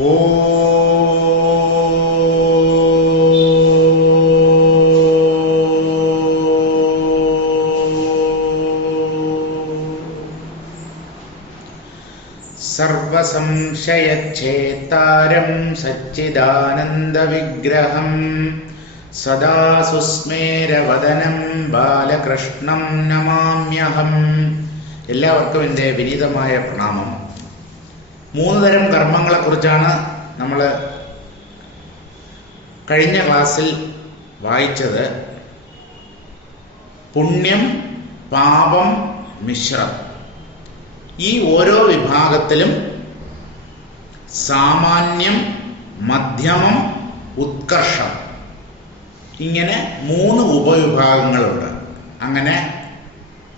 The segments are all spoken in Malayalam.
സർവസംശയച്ഛേത്താരം സച്ചിദാനന്ദവിഗ്രഹം സദാ സുസ്മേരവദനം ബാലകൃഷ്ണം നമാമ്യഹം. എല്ലാവർക്കും എൻ്റെ വിനീതമായ പ്രണാമം. 3 തരം കർമ്മങ്ങളെക്കുറിച്ചാണ് നമ്മൾ കഴിഞ്ഞ ക്ലാസ്സിൽ വായിച്ചത്. പുണ്യം, പാപം, മിശ്രം. ഈ ഓരോ വിഭാഗത്തിലും സാമാന്യം, മധ്യമം, ഉത്കർഷം, ഇങ്ങനെ 3 ഉപവിഭാഗങ്ങളുണ്ട്. അങ്ങനെ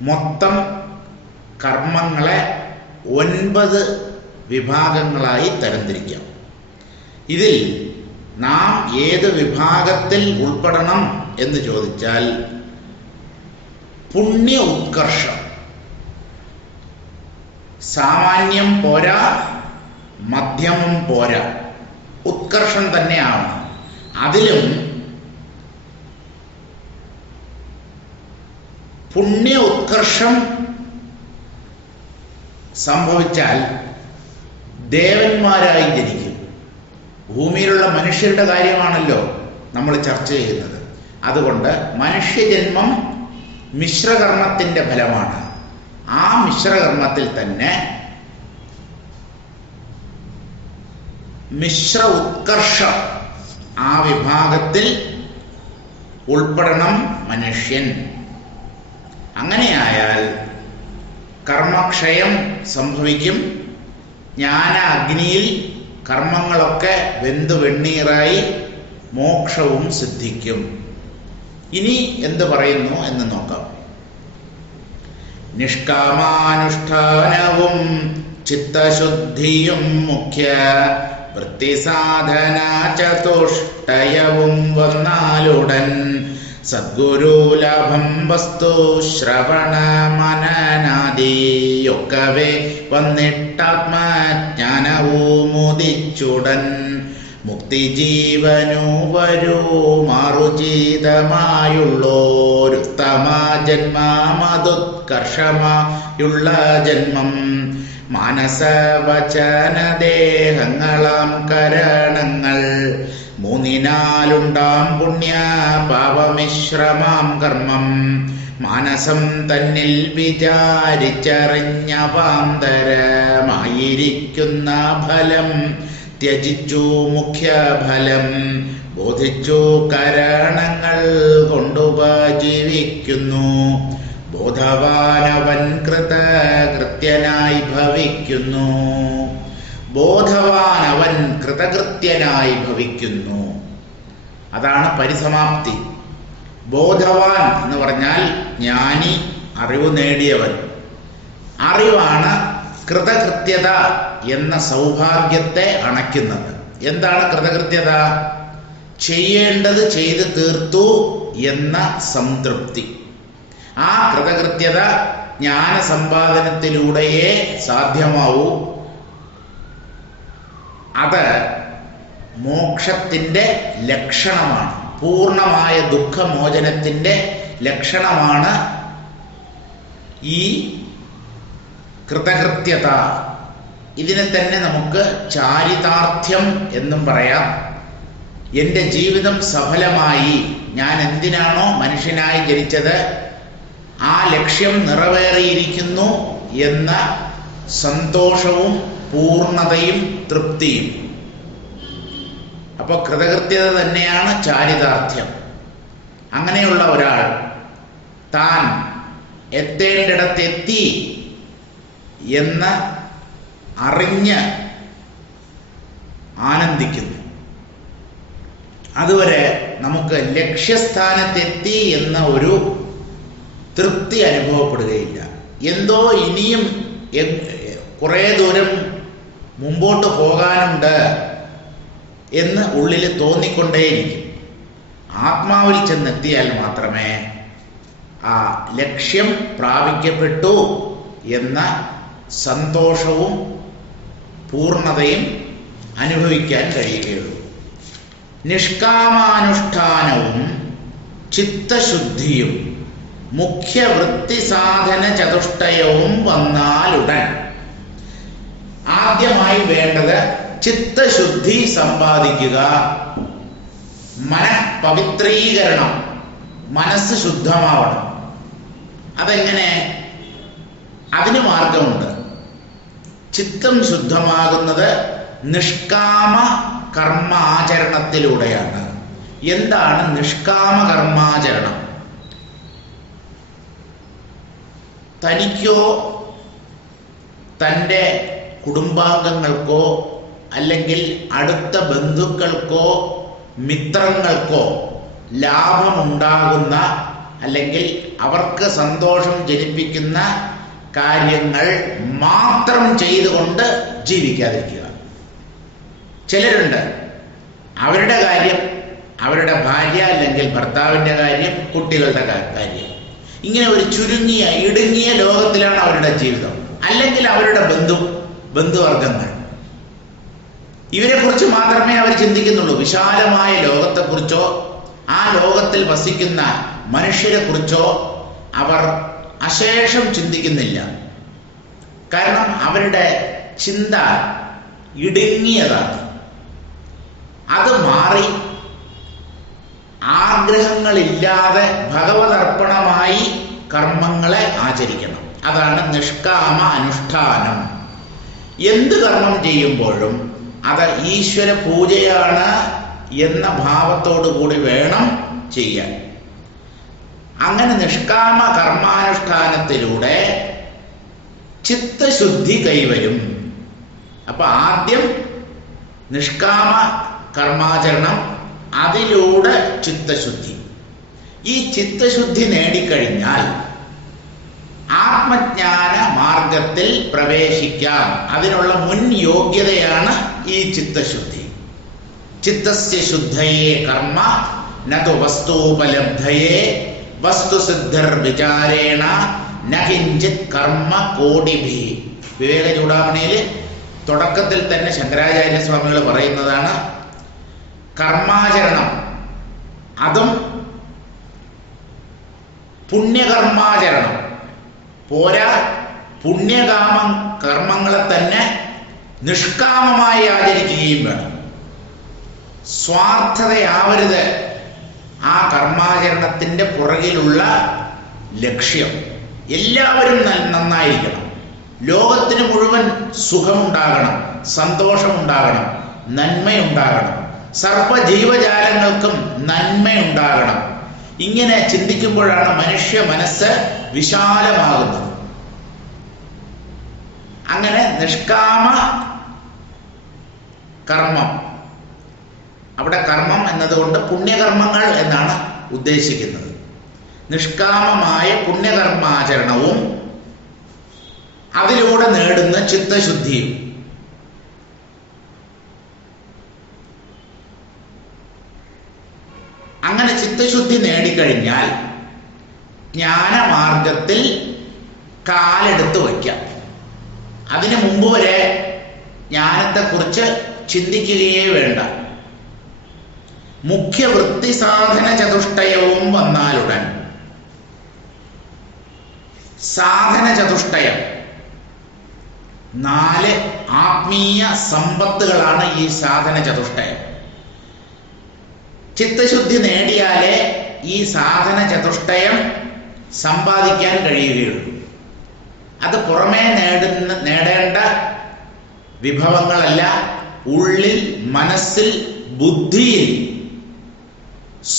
മൊത്തം കർമ്മങ്ങളെ 9 വിഭാഗങ്ങളായി തരംതിരിക്കാം. ഇതിൽ നാം ഏത് വിഭാഗത്തിൽ ഉൾപ്പെടണം എന്ന് ചോദിച്ചാൽ പുണ്യ ഉത്കർഷം. സാമാന്യം പോരാ, മധ്യമം പോരാ, ഉത്കർഷം തന്നെയാണ്. അതിലും പുണ്യ ഉത്കർഷം സംഭവിച്ചാൽ ദേവന്മാരായി ജനിക്കും. ഭൂമിയിലുള്ള മനുഷ്യരുടെ കാര്യമാണല്ലോ നമ്മൾ ചർച്ച ചെയ്യുന്നത്. അതുകൊണ്ട് മനുഷ്യജന്മം മിശ്രകർമ്മത്തിൻ്റെ ഫലമാണ്. ആ മിശ്രകർമ്മത്തിൽ തന്നെ മിശ്ര ഉത്കർഷം, ആ വിഭാഗത്തിൽ ഉൾപ്പെടണം മനുഷ്യൻ. അങ്ങനെയായാൽ കർമ്മക്ഷയം സംഭവിക്കും. ജ്ഞാന അഗ്നിയിൽ കർമ്മങ്ങളൊക്കെ വെന്തു വെണ്ണീറായി മോക്ഷവും സിദ്ധിക്കും. ഇനി എന്ത് പറയുന്നു എന്ന് നോക്കാം. നിഷ്കാമാനുഷ്ഠാനവും ചിത്തശുദ്ധിയും മുഖ്യ വൃത്തിസാധന ചതുഷ്ടയവും വന്നാലുടൻ സദ്ഗുരുലാഭം വസ്തു ശ്രവണ മനനാദിയൊക്കവേ വന്നിട്ടാത്മജ്ഞാനവുമുദിച്ചുടൻ മുക്തിജീവനു വരൂ മാറുചീതമായുള്ളോരുത്തമ ജന്മമതുത്കർഷമായുള്ള ജന്മം. മാനസവചനദേഹങ്ങളാം കരണങ്ങൾ 3നാലുണ്ടാം പുണ്യ പാപമിശ്രമാം കർമ്മം. മാനസം തന്നിൽ വിചാരിച്ചറിഞ്ഞവാന്തരമായിരിക്കുന്ന ഫലം ത്യജിച്ചു മുഖ്യഫലം. ബോധിച്ചു കരണങ്ങൾ കൊണ്ടുപജീവിക്കുന്നു. ബോധവാനവൻ കൃതകൃത്യനായി ഭവിക്കുന്നു. ബോധവാനവൻ കൃതകൃത്യനായി ഭവിക്കുന്നു. അതാണ് പരിസമാപ്തി. ബോധവാൻ എന്ന് പറഞ്ഞാൽ ജ്ഞാനി, അറിവ് നേടിയവൻ. അറിവാണ് കൃതകൃത്യത എന്ന സൗഭാഗ്യത്തെ അണയ്ക്കുന്നത്. എന്താണ് കൃതകൃത്യത? ചെയ്യേണ്ടത് ചെയ്ത് തീർത്തു എന്ന സംതൃപ്തി. ആ കൃതകൃത്യത ജ്ഞാനസമ്പാദനത്തിലൂടെയേ സാധ്യമാവൂ. അത് മോക്ഷത്തിൻ്റെ ലക്ഷണമാണ്. പൂർണ്ണമായ ദുഃഖമോചനത്തിൻ്റെ ലക്ഷണമാണ് ഈ കൃതകൃത്യത. ഇതിനെ തന്നെ നമുക്ക് ചാരിതാർത്ഥ്യം എന്നും പറയാം. എൻ്റെ ജീവിതം സഫലമായി, ഞാൻ എന്തിനാണോ മനുഷ്യനായി ജനിച്ചത് ആ ലക്ഷ്യം നിറവേറിയിരിക്കുന്നു എന്ന സന്തോഷവും പൂർണ്ണതയും തൃപ്തിയും. അപ്പോൾ കൃതകൃത്യത തന്നെയാണ് ചാരിതാർത്ഥ്യം. അങ്ങനെയുള്ള ഒരാൾ താൻ എത്തേണ്ടിടത്തെത്തി എന്ന് അറിഞ്ഞ് ആനന്ദിക്കുന്നു. അതുവരെ നമുക്ക് ലക്ഷ്യസ്ഥാനത്തെത്തി എന്ന ഒരു തൃപ്തി അനുഭവപ്പെടുകയില്ല. എന്തോ ഇനിയും കുറേ ദൂരം മുമ്പോട്ട് പോകാനുണ്ട് എന്ന് ഉള്ളിൽ തോന്നിക്കൊണ്ടേയിരിക്കും. ആത്മാവിൽ ചെന്നെത്തിയാൽ മാത്രമേ ആ ലക്ഷ്യം പ്രാപിക്കപ്പെട്ടു എന്ന സന്തോഷവും പൂർണ്ണതയും അനുഭവിക്കാൻ കഴിയുകയുള്ളൂ. നിഷ്കാമാനുഷ്ഠാനവും ചിത്തശുദ്ധിയും മുഖ്യവൃത്തി സാധന ചതുഷ്ടയവും വന്നാലുടൻ ആദ്യമായി വേണ്ടത് ചിത്തശുദ്ധി സമ്പാദിക്കുക, മനഃപവിത്രീകരണം, മനസ്സ് ശുദ്ധമാവണം. അതെങ്ങനെ? അതിന് മാർഗമുണ്ട്. ചിത്തം ശുദ്ധമാകുന്നത് നിഷ്കാമ കർമ്മ ആചരണത്തിലൂടെയാണ്. എന്താണ് നിഷ്കാമ കർമാചരണം? തനിക്കോ തൻ്റെ കുടുംബാംഗങ്ങൾക്കോ അല്ലെങ്കിൽ അടുത്ത ബന്ധുക്കൾക്കോ മിത്രങ്ങൾക്കോ ലാഭമുണ്ടാകുന്ന അല്ലെങ്കിൽ അവർക്ക് സന്തോഷം ജനിപ്പിക്കുന്ന കാര്യങ്ങൾ മാത്രം ചെയ്തുകൊണ്ട് ജീവിക്കാതിരിക്കുക. ചിലരുണ്ട്, അവരുടെ കാര്യം, അവരുടെ ഭാര്യ അല്ലെങ്കിൽ ഭർത്താവിൻ്റെ കാര്യം, കുട്ടികളുടെ കാര്യം, ഇങ്ങനെ ഒരു ചുരുങ്ങിയ ഇടുങ്ങിയ ലോകത്തിലാണ് അവരുടെ ജീവിതം. അല്ലെങ്കിൽ അവരുടെ ബന്ധുവർഗങ്ങൾ, ഇവരെക്കുറിച്ച് മാത്രമേ അവർ ചിന്തിക്കുന്നുള്ളൂ. വിശാലമായ ലോകത്തെക്കുറിച്ചോ ആ ലോകത്തിൽ വസിക്കുന്ന മനുഷ്യരെ കുറിച്ചോ അവർ അശേഷം ചിന്തിക്കുന്നില്ല. കാരണം അവരുടെ ചിന്ത ഇടുങ്ങിയതാണ്. അത് മാറി ആഗ്രഹങ്ങളില്ലാതെ ഭഗവതർപ്പണമായി കർമ്മങ്ങളെ ആചരിക്കണം. അതാണ് നിഷ്കാമ അനുഷ്ഠാനം. എന്ത് കർമ്മം ചെയ്യുമ്പോഴും അത് ഈശ്വര പൂജയാണ് എന്ന ഭാവത്തോടു കൂടി വേണം ചെയ്യാൻ. അങ്ങനെ നിഷ്കാമ കർമാനുഷ്ഠാനത്തിലൂടെ ചിത്തശുദ്ധി കൈവരും. അപ്പൊ ആദ്യം നിഷ്കാമ കർമാചരണം, അതിലൂടെ ചിത്തശുദ്ധി. ഈ ചിത്തശുദ്ധി നേടിക്കഴിഞ്ഞാൽ ആത്മജ്ഞാന മാർഗത്തിൽ പ്രവേശിക്കാം. അതിനുള്ള മുൻ യോഗ്യതയാണ് ഈ ചിത്തശുദ്ധി. ചിത്തസ്യ ശുദ്ധയേ കർമ്മ നതു വസ്തൂപലബ്ധയേ വസ്തുസിദ്ധിർ വിചാരേണ നകിഞ്ചിത് കർമ്മ കോടിഭി. വിവേക ചൂടാമണിയിൽ തുടക്കത്തിൽ തന്നെ ശങ്കരാചാര്യ സ്വാമികൾ പറയുന്നതാണ്, കർമാചരണം അതും പുണ്യകർമാചരണം പോരാ, കർമ്മങ്ങളെ തന്നെ നിഷ്കാമമായി ആചരിക്കുകയും വേണം. സ്വാർത്ഥതയാവരുത് ആ കർമാചരണത്തിൻ്റെ പുറകിലുള്ള ലക്ഷ്യം. എല്ലാവരും നന്നായിരിക്കണം, ലോകത്തിന് മുഴുവൻ സുഖമുണ്ടാകണം, സന്തോഷമുണ്ടാകണം, നന്മയുണ്ടാകണം, സർവ്വജീവജാലങ്ങൾക്കും നന്മയുണ്ടാകണം. ഇങ്ങനെ ചിന്തിക്കുമ്പോഴാണ് മനുഷ്യ മനസ്സ് വിശാലമാകുന്നത്. അങ്ങനെ നിഷ്കാമ കർമ്മം, അവിടെ കർമ്മം എന്നതുകൊണ്ട് പുണ്യകർമ്മങ്ങൾ എന്നാണ് ഉദ്ദേശിക്കുന്നത്. നിഷ്കാമമായ പുണ്യകർമാചരണവും അതിലൂടെ നേടുന്ന ചിത്തശുദ്ധിയും. അങ്ങനെ ചിത്തശുദ്ധി നേടിക്കഴിഞ്ഞാൽ ജ്ഞാനമാർഗത്തിൽ കാലെടുത്ത് വയ്ക്കാം. അതിനു മുമ്പ് വരെ ജ്ഞാനത്തെക്കുറിച്ച് ചിന്തിക്കുകയേ വേണ്ട. മുഖ്യവൃത്തി സാധന ചതുഷ്ടയവും വന്നാലുടൻ, സാധന ചതുഷ്ടയം 4 ആത്മീയ സമ്പത്തുകളാണ് ഈ സാധന ചതുഷ്ടയം. ചിത്തശുദ്ധി നേടിയാലേ ഈ സാധന ചതുഷ്ടയം സമ്പാദിക്കാൻ കഴിയുകയുള്ളൂ. അത് പുറമേ നേടേണ്ട വിഭവങ്ങളല്ല, ഉള്ളിൽ, മനസ്സിൽ, ബുദ്ധിയിൽ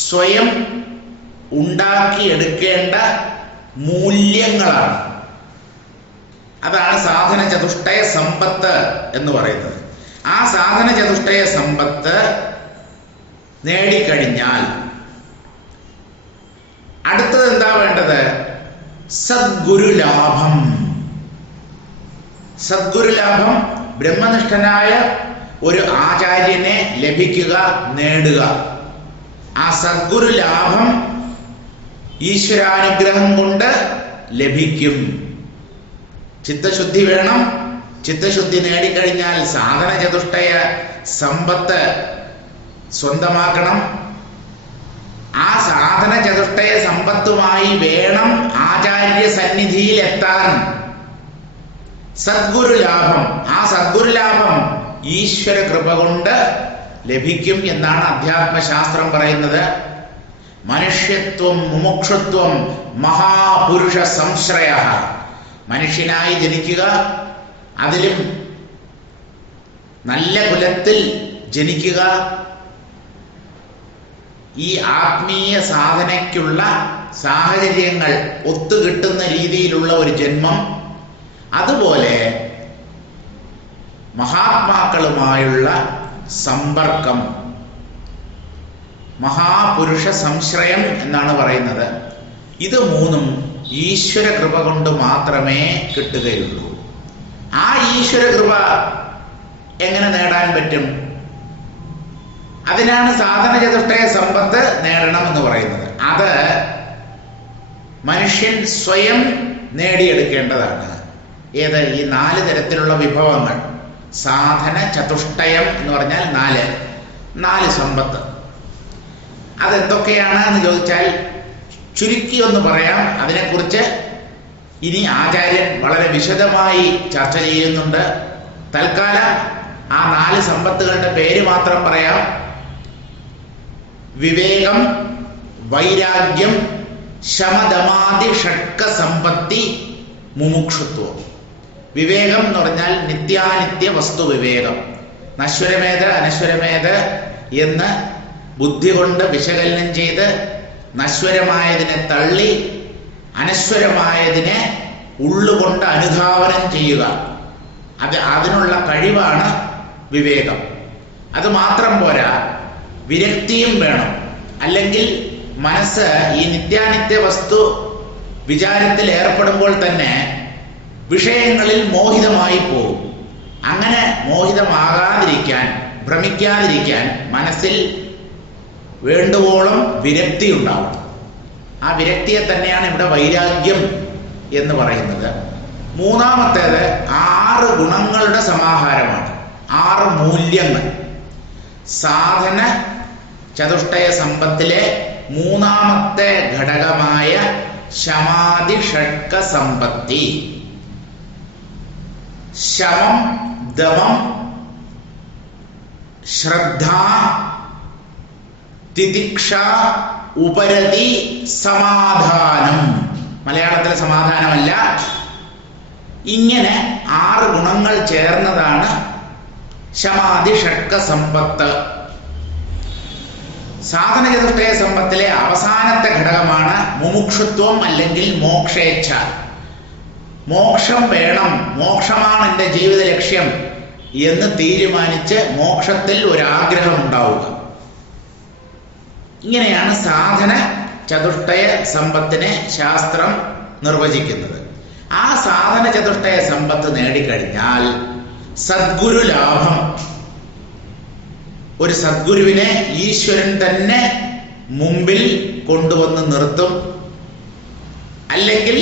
സ്വയം ഉണ്ടാക്കിയെടുക്കേണ്ട മൂല്യങ്ങളാണ്. അതാണ് സാധന ചതുഷ്ടയ സമ്പത്ത് എന്ന് പറയുന്നത്. ആ സാധന ചതുഷ്ടയ സമ്പത്ത് നേടിക്കഴിഞ്ഞാൽ അടുത്തത് എന്താ വേണ്ടത്? സദ്ഗുരുലാഭം. സദ്ഗുരുലാഭം ബ്രഹ്മനിഷ്ഠനായ ഒരു ആചാര്യനെ ലഭിക്കുക, നേടുക. ആ സദ്ഗുരുലാഭം ഈശ്വരാനുഗ്രഹം കൊണ്ട് ലഭിക്കും. ചിത്തശുദ്ധി വേണം, ചിത്തശുദ്ധി നേടിക്കഴിഞ്ഞാൽ സാധന ചതുഷ്ടയ സമ്പത്ത് സ്വന്തമാക്കണം. ആ സാധന ചതുഷ്ടയ സമ്പത്തുമായി വേണം ആചാര്യ സന്നിധിയിൽ എത്താൻ. സദ്ഗുരുലാഭം, ആ സദ്ഗുരുലാഭം ഈശ്വര കൃപ കൊണ്ട് ലഭിക്കും എന്നാണ് അധ്യാത്മശാസ്ത്രം പറയുന്നത്. മനുഷ്യത്വം മുമുക്ഷുത്വം മഹാപുരുഷ സംശ്രയ. മനുഷ്യനായി ജനിക്കുക, അതിലും നല്ല കുലത്തിൽ ജനിക്കുക, ഈ ആത്മീയ സാധനയ്ക്കുള്ള സാഹചര്യങ്ങൾ ഒത്തുകിട്ടുന്ന രീതിയിലുള്ള ഒരു ജന്മം, അതുപോലെ മഹാത്മാക്കളുമായുള്ള സമ്പർക്കം, മഹാപുരുഷ സംശ്രയം എന്നാണ് പറയുന്നത്. ഇത് മൂന്നും ഈശ്വര കൃപ കൊണ്ട് മാത്രമേ കിട്ടുകയുള്ളൂ. ആ ഈശ്വര കൃപ എങ്ങനെ നേടാൻ പറ്റും? അതിനാണ് സാധന ചതുഷ്ടയ സമ്പത്ത് നേടണം എന്ന് പറയുന്നത്. അത് മനുഷ്യൻ സ്വയം നേടിയെടുക്കേണ്ടതാണ്. ഏത്? ഈ 4 തരത്തിലുള്ള വിഭവങ്ങൾ. സാധന ചതുഷ്ടയം എന്ന് പറഞ്ഞാൽ 4 സമ്പത്ത്. അതെന്തൊക്കെയാണ് എന്ന് ചോദിച്ചാൽ ചുരുക്കി ഒന്ന് പറയാം. അതിനെക്കുറിച്ച് ഇനി ആചാര്യൻ വളരെ വിശദമായി ചർച്ച ചെയ്യുന്നുണ്ട്. തൽക്കാലം ആ 4 സമ്പത്തുകളുടെ പേര് മാത്രം പറയാം. വിവേകം, വൈരാഗ്യം, ശമദമാദി ഷഡ്ക സമ്പത്തി, മുമുക്ഷുത്വം. വിവേകം എന്ന് പറഞ്ഞാൽ നിത്യാനിത്യ വസ്തു വിവേകം. നശ്വരമേത് അനശ്വരമേത് എന്ന് ബുദ്ധി കൊണ്ട് വിശകലനം ചെയ്ത് നശ്വരമായതിനെ തള്ളി അനശ്വരമായതിനെ ഉള്ളുകൊണ്ട് അനുധാവനം ചെയ്യുക. അതിനുള്ള കഴിവാണ് വിവേകം. അത് മാത്രം പോരാ, വിരക്തിയും വേണം. അല്ലെങ്കിൽ മനസ്സ് ഈ നിത്യാനിത്യ വസ്തു വിചാരത്തിൽ ഏർപ്പെടുമ്പോൾ തന്നെ വിഷയങ്ങളിൽ മോഹിതമായി പോകും. അങ്ങനെ മോഹിതമാകാതിരിക്കാൻ, ഭ്രമിക്കാതിരിക്കാൻ മനസ്സിൽ വേണ്ടുവോളം വിരക്തി ഉണ്ടാവണം. ആ വിരക്തിയെ തന്നെയാണ് ഇവിടെ വൈരാഗ്യം എന്ന് പറയുന്നത്. മൂന്നാമത്തേത് 6 ഗുണങ്ങളുടെ സമാഹാരമാണ്, 6 മൂല്യങ്ങൾ. സാധന ചതുഷ്ടയ സമ്പത്തിലെ മൂന്നാമത്തെ ഘടകമായ ശമാദി ഷഡ്ക സമ്പത്തി. ശമം, ദമം, ശ്രദ്ധ, തിതിക്ഷ, ഉപരതി, സമാധാനം. മലയാളത്തിലെ സമാധാനമല്ല. ഇങ്ങനെ 6 ഗുണങ്ങൾ ചേർന്നതാണ് ശമാദി ഷഡ്ക സമ്പത്ത്. സാധന ചതുഷ്ടയ സമ്പത്തിലെ അവസാനത്തെ ഘടകമാണ് മുമുക്ഷുത്വം അല്ലെങ്കിൽ മോക്ഷേച്ഛ. മോക്ഷം വേണം, മോക്ഷമാണ് എൻ്റെ ജീവിത ലക്ഷ്യം എന്ന് തീരുമാനിച്ച് മോക്ഷത്തിൽ ഒരാഗ്രഹം ഉണ്ടാവുക. ഇങ്ങനെയാണ് സാധന ചതുഷ്ടയ സമ്പത്തിനെ ശാസ്ത്രം നിർവചിക്കുന്നത്. ആ സാധന ചതുഷ്ടയ സമ്പത്ത് നേടിക്കഴിഞ്ഞാൽ സദ്ഗുരു ലാഭം. ഒരു സദ്ഗുരുവിനെ ഈശ്വരൻ തന്നെ മുമ്പിൽ കൊണ്ടുവന്ന് നിർത്തും. അല്ലെങ്കിൽ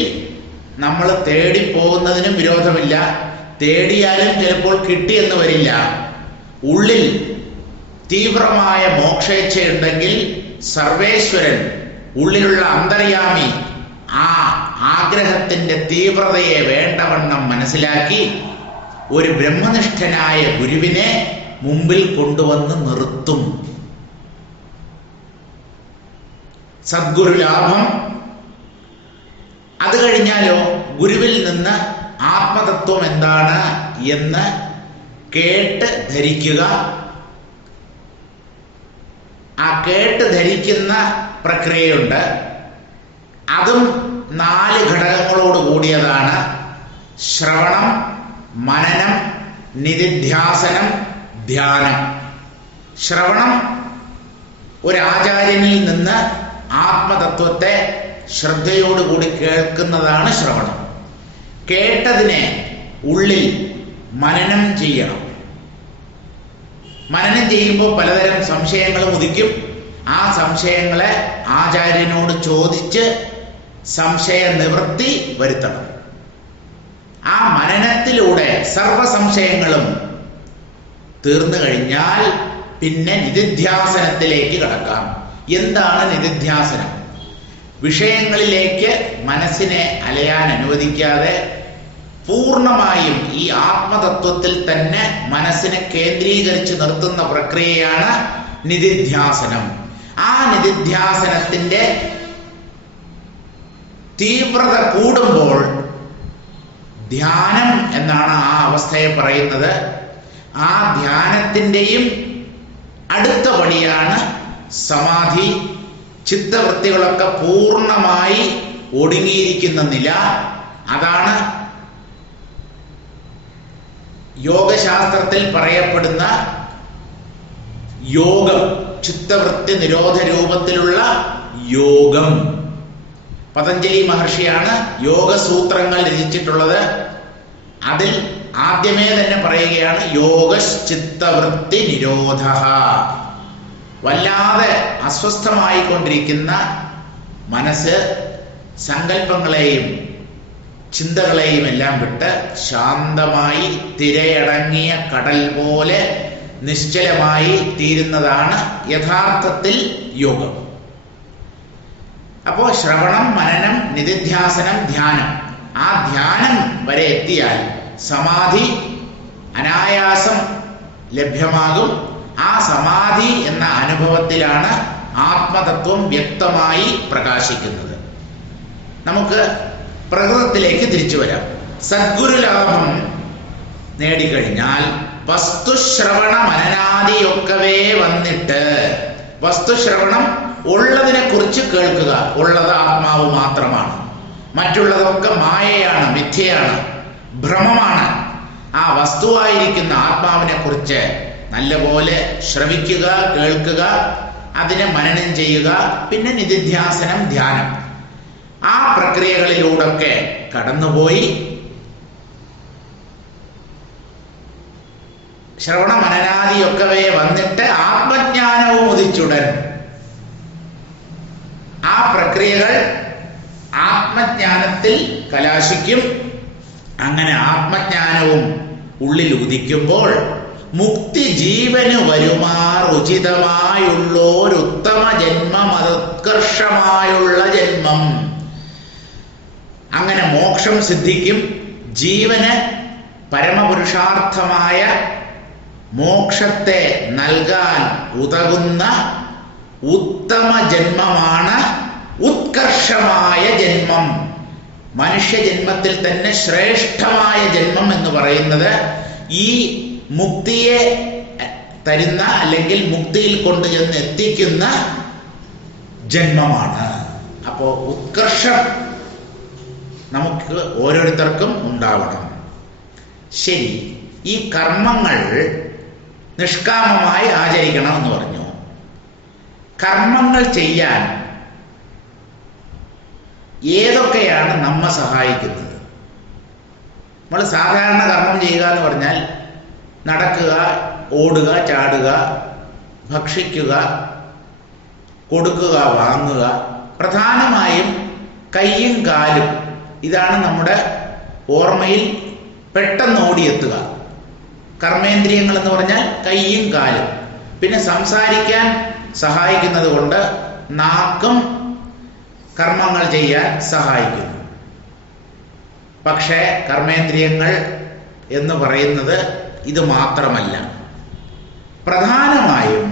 നമ്മൾ തേടിപ്പോകുന്നതിനും വിരോധമില്ല. തേടിയാലും ചിലപ്പോൾ കിട്ടിയെന്ന് വരില്ല. ഉള്ളിൽ തീവ്രമായ മോക്ഷേച്ഛയുണ്ടെങ്കിൽ സർവേശ്വരൻ, ഉള്ളിലുള്ള അന്തര്യാമി, ആ ആഗ്രഹത്തിന്റെ തീവ്രതയെ വേണ്ടവണ്ണം മനസ്സിലാക്കി ഒരു ബ്രഹ്മനിഷ്ഠനായ ഗുരുവിനെ മുമ്പിൽ കൊണ്ടുവന്ന് നിർത്തും. സദ്ഗുരു ലാഭം. അത് കഴിഞ്ഞാലോ ഗുരുവിൽ നിന്ന് ആത്മതത്വം എന്താണ് എന്ന് കേട്ട് ധരിക്കുക. ആ കേട്ട് ധരിക്കുന്ന പ്രക്രിയയുണ്ട്. അതും 4 ഘടകങ്ങളോട് കൂടിയതാണ്. ശ്രവണം, മനനം, നിധിധ്യാസനം, ധ്യാനം. ശ്രവണം, ഒരാചാര്യനിൽ നിന്ന് ആത്മതത്വത്തെ ശ്രദ്ധയോടുകൂടി കേൾക്കുന്നതാണ് ശ്രവണം. കേട്ടതിനെ ഉള്ളിൽ മനനം ചെയ്യണം. മനനം ചെയ്യുമ്പോൾ പലതരം സംശയങ്ങൾ ഉദിക്കും. ആ സംശയങ്ങളെ ആചാര്യനോട് ചോദിച്ച് സംശയ നിവൃത്തി വരുത്തണം. ആ മനനത്തിലൂടെ സർവസംശയങ്ങളും തീർന്നു കഴിഞ്ഞാൽ പിന്നെ നിധിധ്യാസനത്തിലേക്ക് കടക്കാം. എന്താണ് നിധിധ്യാസനം? വിഷയങ്ങളിലേക്ക് മനസ്സിനെ അലയാൻ അനുവദിക്കാതെ പൂർണ്ണമായും ഈ ആത്മതത്വത്തിൽ തന്നെ മനസ്സിനെ കേന്ദ്രീകരിച്ച് നിർത്തുന്ന പ്രക്രിയയാണ് നിധിധ്യാസനം. ആ നിധിധ്യാസനത്തിന്റെ തീവ്രത കൂടുമ്പോൾ ധ്യാനം എന്നാണ് ആ അവസ്ഥയെ പറയുന്നത്. ആ ധ്യാനത്തിൻ്റെയും അടുത്ത പടിയാണ് സമാധി. ചിത്തവൃത്തികളൊക്കെ പൂർണ്ണമായി ഒടുങ്ങിയിരിക്കുന്ന നില. അതാണ് യോഗശാസ്ത്രത്തിൽ പറയപ്പെടുന്ന യോഗം. ചിത്തവൃത്തി നിരോധ രൂപത്തിലുള്ള യോഗം. പതഞ്ജലി മഹർഷിയാണ് യോഗസൂത്രങ്ങൾ രചിച്ചിട്ടുള്ളത്. അതിൽ ആദ്യമേ തന്നെ പറയുകയാണ് യോഗശ്ചിത്തവൃത്തി നിരോധ. വല്ലാതെ അസ്വസ്ഥമായിക്കൊണ്ടിരിക്കുന്ന മനസ്സ് സങ്കല്പങ്ങളെയും ചിന്തകളെയും എല്ലാം വിട്ട് ശാന്തമായി തിരയടങ്ങിയ കടൽ പോലെ നിശ്ചലമായി തീരുന്നതാണ് യഥാർത്ഥത്തിൽ യോഗം. അപ്പോൾ ശ്രവണം, മനനം, നിധിധ്യാസനം, ധ്യാനം. ആ ധ്യാനം വരെ എത്തിയാൽ സമാധി അനായാസം ലഭ്യമാകും. ആ സമാധി എന്ന അനുഭവത്തിലാണ് ആത്മതത്വം വ്യക്തമായി പ്രകാശിക്കുന്നത്. നമുക്ക് പ്രകൃതത്തിലേക്ക് തിരിച്ചു വരാം. സദ്ഗുരുലാഭം നേടിക്കഴിഞ്ഞാൽ വസ്തുശ്രവണ മനനാദിയൊക്കവേ വന്നിട്ട്, വസ്തുശ്രവണം ഉള്ളതിനെ കുറിച്ച് കേൾക്കുക. ഉള്ളത് ആത്മാവ് മാത്രമാണ്, മറ്റുള്ളതൊക്കെ മായയാണ്, മിഥ്യയാണ്, ഭ്രമമാണ്. ആ വസ്തുവായിരിക്കുന്ന ആത്മാവിനെ കുറിച്ച് നല്ലപോലെ ശ്രവിക്കുക, കേൾക്കുക, അതിനെ മനനം ചെയ്യുക. പിന്നെ നിധിധ്യാസനം, ധ്യാനം. ആ പ്രക്രിയകളിലൂടെയൊക്കെ കടന്നുപോയി ശ്രവണ മനനാദിയൊക്കവേ വന്നിട്ട് ആത്മജ്ഞാനവും ഉദിച്ചുടൻ. ആ പ്രക്രിയകൾ ആത്മജ്ഞാനത്തിൽ കലാശിക്കും. അങ്ങനെ ആത്മജ്ഞാനവും ഉള്ളിൽ ഉദിക്കുമ്പോൾ മുക്തി ജീവന് വരുമാർ ഉചിതമായുള്ളോരുത്തമ ജന്മം, അതുത്കർഷമായുള്ള ജന്മം. അങ്ങനെ മോക്ഷം സിദ്ധിക്കും. ജീവന് പരമപുരുഷാർത്ഥമായ മോക്ഷത്തെ നൽകാൻ ഉതകുന്ന ഉത്തമ ജന്മമാണ് ഉത്കർഷമായ ജന്മം. മനുഷ്യജന്മത്തിൽ തന്നെ ശ്രേഷ്ഠമായ ജന്മം എന്ന് പറയുന്നത് ഈ മുക്തിയെ തരുന്ന അല്ലെങ്കിൽ മുക്തിയിൽ കൊണ്ടുചെന്ന് എത്തിക്കുന്ന ജന്മമാണ്. അപ്പോ ഉത്കർഷം നമുക്ക് ഓരോരുത്തർക്കും ഉണ്ടാവണം. ശരി, ഈ കർമ്മങ്ങൾ നിഷ്കാമമായി ആചരിക്കണം എന്ന് പറഞ്ഞു. കർമ്മങ്ങൾ ചെയ്യാൻ ഏതൊക്കെയാണ് നമ്മെ സഹായിക്കുന്നത്? നമ്മൾ സാധാരണ കർമ്മം ചെയ്യുക എന്ന് പറഞ്ഞാൽ നടക്കുക, ഓടുക, ചാടുക, ഭക്ഷിക്കുക, കൊടുക്കുക, വാങ്ങുക. പ്രധാനമായും കൈയും കാലും, ഇതാണ് നമ്മുടെ ഓർമ്മയിൽ പെട്ടെന്ന് ഓടിയെത്തുക. കർമ്മേന്ദ്രിയങ്ങൾ എന്ന് പറഞ്ഞാൽ കൈയും കാലും. പിന്നെ സംസാരിക്കാൻ സഹായിക്കുന്നത് കൊണ്ട് നാക്കും കർമ്മങ്ങൾ ചെയ്യാൻ സഹായിക്കുന്നു. പക്ഷേ കർമ്മേന്ദ്രിയങ്ങൾ എന്ന് പറയുന്നത് ഇത് മാത്രമല്ല. പ്രധാനമായും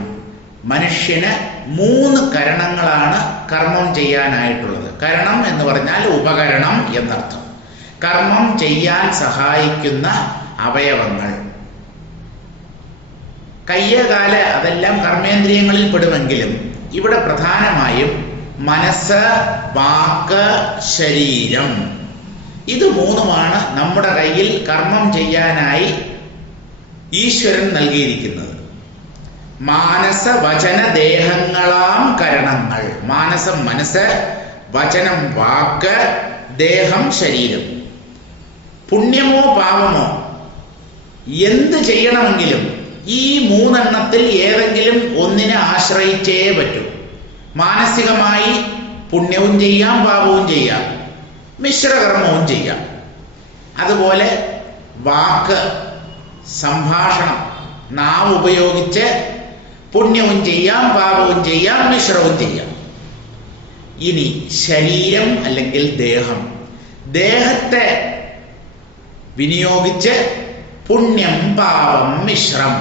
മനുഷ്യന് 3 കരണങ്ങളാണ് കർമ്മം ചെയ്യാനായിട്ടുള്ളത്. കരണം എന്ന് പറഞ്ഞാൽ ഉപകരണം എന്നർത്ഥം. കർമ്മം ചെയ്യാൻ സഹായിക്കുന്ന അവയവങ്ങൾ. കയ്യ്, കാല് അതെല്ലാം കർമ്മേന്ദ്രിയങ്ങളിൽ പെടുമെങ്കിലും ഇവിടെ പ്രധാനമായും മനസ്സ്, വാക്ക്, ശരീരം, ഇത് 3മാണ് നമ്മുടെ കയ്യിൽ കർമ്മം ചെയ്യാനായി ഈശ്വരൻ നൽകിയിരിക്കുന്നത്. മാനസ വചന ദേഹങ്ങളാം കരണങ്ങൾ. മാനസം മനസ്സ്, വചനം വാക്ക്, ദേഹം ശരീരം. പുണ്യമോ പാപമോ എന്ത് ചെയ്യണമെങ്കിലും ഈ 3 ഏതെങ്കിലും ഒന്നിനെ ആശ്രയിച്ചേ പറ്റൂ. മാനസികമായി പുണ്യവും ചെയ്യാം, പാപവും ചെയ്യാം, മിശ്രകർമ്മവും ചെയ്യാം. അതുപോലെ വാക്ക്, സംഭാഷണം, നാവ് ഉപയോഗിച്ച് പുണ്യവും ചെയ്യാം, പാപവും ചെയ്യാം, മിശ്രവും ചെയ്യാം. ഇനി ശരീരം അല്ലെങ്കിൽ ദേഹം, ദേഹത്തെ വിനിയോഗിച്ച് പുണ്യം, പാപം, മിശ്രം,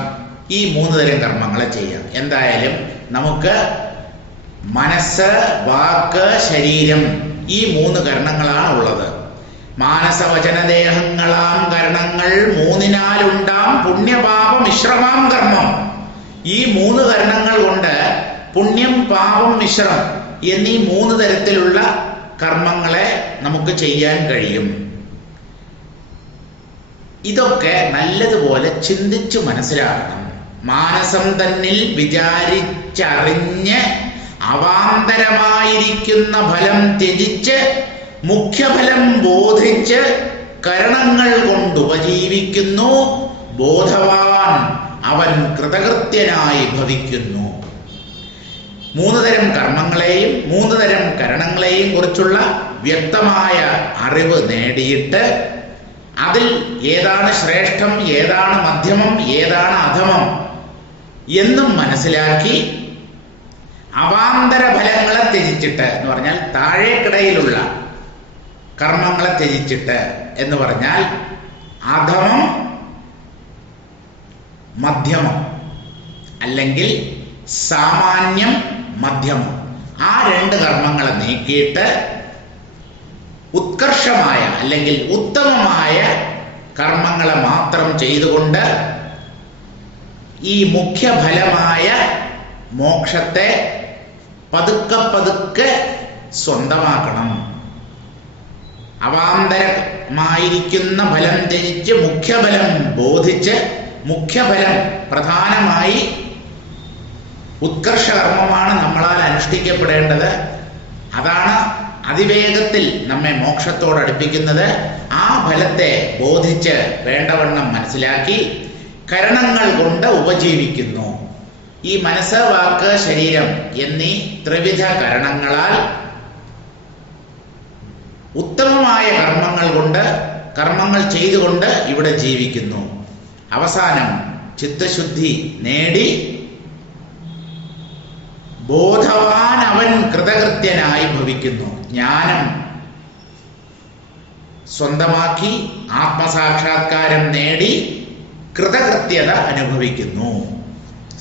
ഈ 3 തരം കർമ്മങ്ങളെ ചെയ്യാം. എന്തായാലും നമുക്ക് മനസ്സ്, വാക്ക്, ശരീരം, ഈ 3 കരണങ്ങളാണ് ഉള്ളത്. മാനസവചനദേഹങ്ങളാം കരണങ്ങൾ 3നാലുണ്ടാം പുണ്യപാപ മിശ്രമാം കർമ്മം. ഈ 3 കരണങ്ങൾ കൊണ്ട് പുണ്യം, പാപം, മിശ്രം എന്നീ 3 തരത്തിലുള്ള കർമ്മങ്ങളെ നമുക്ക് ചെയ്യാൻ കഴിയും. ഇതൊക്കെ നല്ലതുപോലെ ചിന്തിച്ചു മനസ്സിലാക്കണം. മാനസം തന്നിൽ വിചാരിച്ചറിഞ്ഞ് അവാന്തരമായിരിക്കുന്ന ഫലം ത്യജിച്ച് മുഖ്യഫലം ബോധിച്ച് കരണങ്ങൾ കൊണ്ട് ഉപജീവിക്കുന്നു. ബോധവാൻ അവൻ കൃതകൃത്യനായി ഭവിക്കുന്നു. 3 തരം കർമ്മങ്ങളെയും 3 തരം കരണങ്ങളെയും കുറിച്ചുള്ള വ്യക്തമായ അറിവ് നേടിയിട്ട് അതിൽ ഏതാണ് ശ്രേഷ്ഠം, ഏതാണ് മധ്യമം, ഏതാണ് അധമം എന്നും മനസ്സിലാക്കി അവാന്തര ഫലങ്ങളെ ത്യജിച്ചിട്ട് എന്ന് പറഞ്ഞാൽ താഴേക്കിടയിലുള്ള കർമ്മങ്ങളെ ത്യജിച്ചിട്ട് എന്ന് പറഞ്ഞാൽ അധമം, മധ്യമം അല്ലെങ്കിൽ സാമാന്യം, മധ്യമം, ആ 2 കർമ്മങ്ങളെ നീക്കിയിട്ട് ഉത്കർഷമായ അല്ലെങ്കിൽ ഉത്തമമായ കർമ്മങ്ങളെ മാത്രം ചെയ്തുകൊണ്ട് ഈ മുഖ്യഫലമായ മോക്ഷത്തെ പതുക്കെ പതുക്കെ സ്വന്തമാക്കണം. അവാന്തരമായിരിക്കുന്ന ഫലം ത്യജിച്ച് മുഖ്യഫലം ബോധിച്ച്, മുഖ്യഫലം പ്രധാനമായി ഉത്കർഷകർമ്മമാണ് നമ്മളാൽ അനുഷ്ഠിക്കപ്പെടേണ്ടത്. അതാണ് അതിവേഗത്തിൽ നമ്മെ മോക്ഷത്തോട് അടുപ്പിക്കുന്നത്. ആ ഫലത്തെ ബോധിച്ച് വേണ്ടവണ്ണം മനസ്സിലാക്കി കരണങ്ങൾ കൊണ്ട് ഉപജീവിക്കുന്നു. ഈ മനസ്സ്, വാക്ക്, ശരീരം എന്നീ ത്രിവിധ കരണങ്ങളാൽ ഉത്തമമായ കർമ്മങ്ങൾ ചെയ്തുകൊണ്ട് ഇവിടെ ജീവിക്കുന്നു. അവസാനം ചിത്തശുദ്ധി നേടി ബോധവാൻ അവൻ കൃതകൃത്യനായി ഭവിക്കുന്നു. ജ്ഞാനം സ്വന്തമാക്കി ആത്മസാക്ഷാത്കാരം നേടി കൃതകൃത്യത അനുഭവിക്കുന്നു.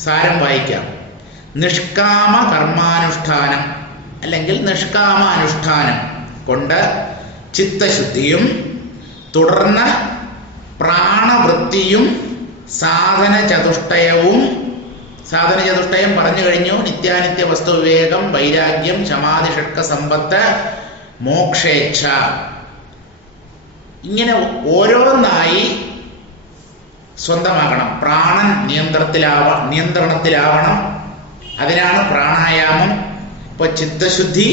സാരം വായിക്കാം. നിഷ്കാമ കർമാനുഷ്ഠാനം അല്ലെങ്കിൽ നിഷ്കാമ അനുഷ്ഠാനം കൊണ്ട് ചിത്തശുദ്ധിയും തുടർന്ന് പ്രാണവൃത്തിയും സാധന ചതുഷ്ടയം പറഞ്ഞു കഴിഞ്ഞു. നിത്യാനിത്യ വസ്തു വിവേകം, വൈരാഗ്യം, ശമാധി, ഷഡ്ക സമ്പത്ത്, മോക്ഷേച്ഛ, ഇങ്ങനെ ഓരോന്നായി സ്വന്തമാക്കണം. പ്രാണൻ നിയന്ത്രണത്തിലാവണം. അതിനാണ് പ്രാണായാമം. ഇപ്പൊ ചിത്തശുദ്ധി,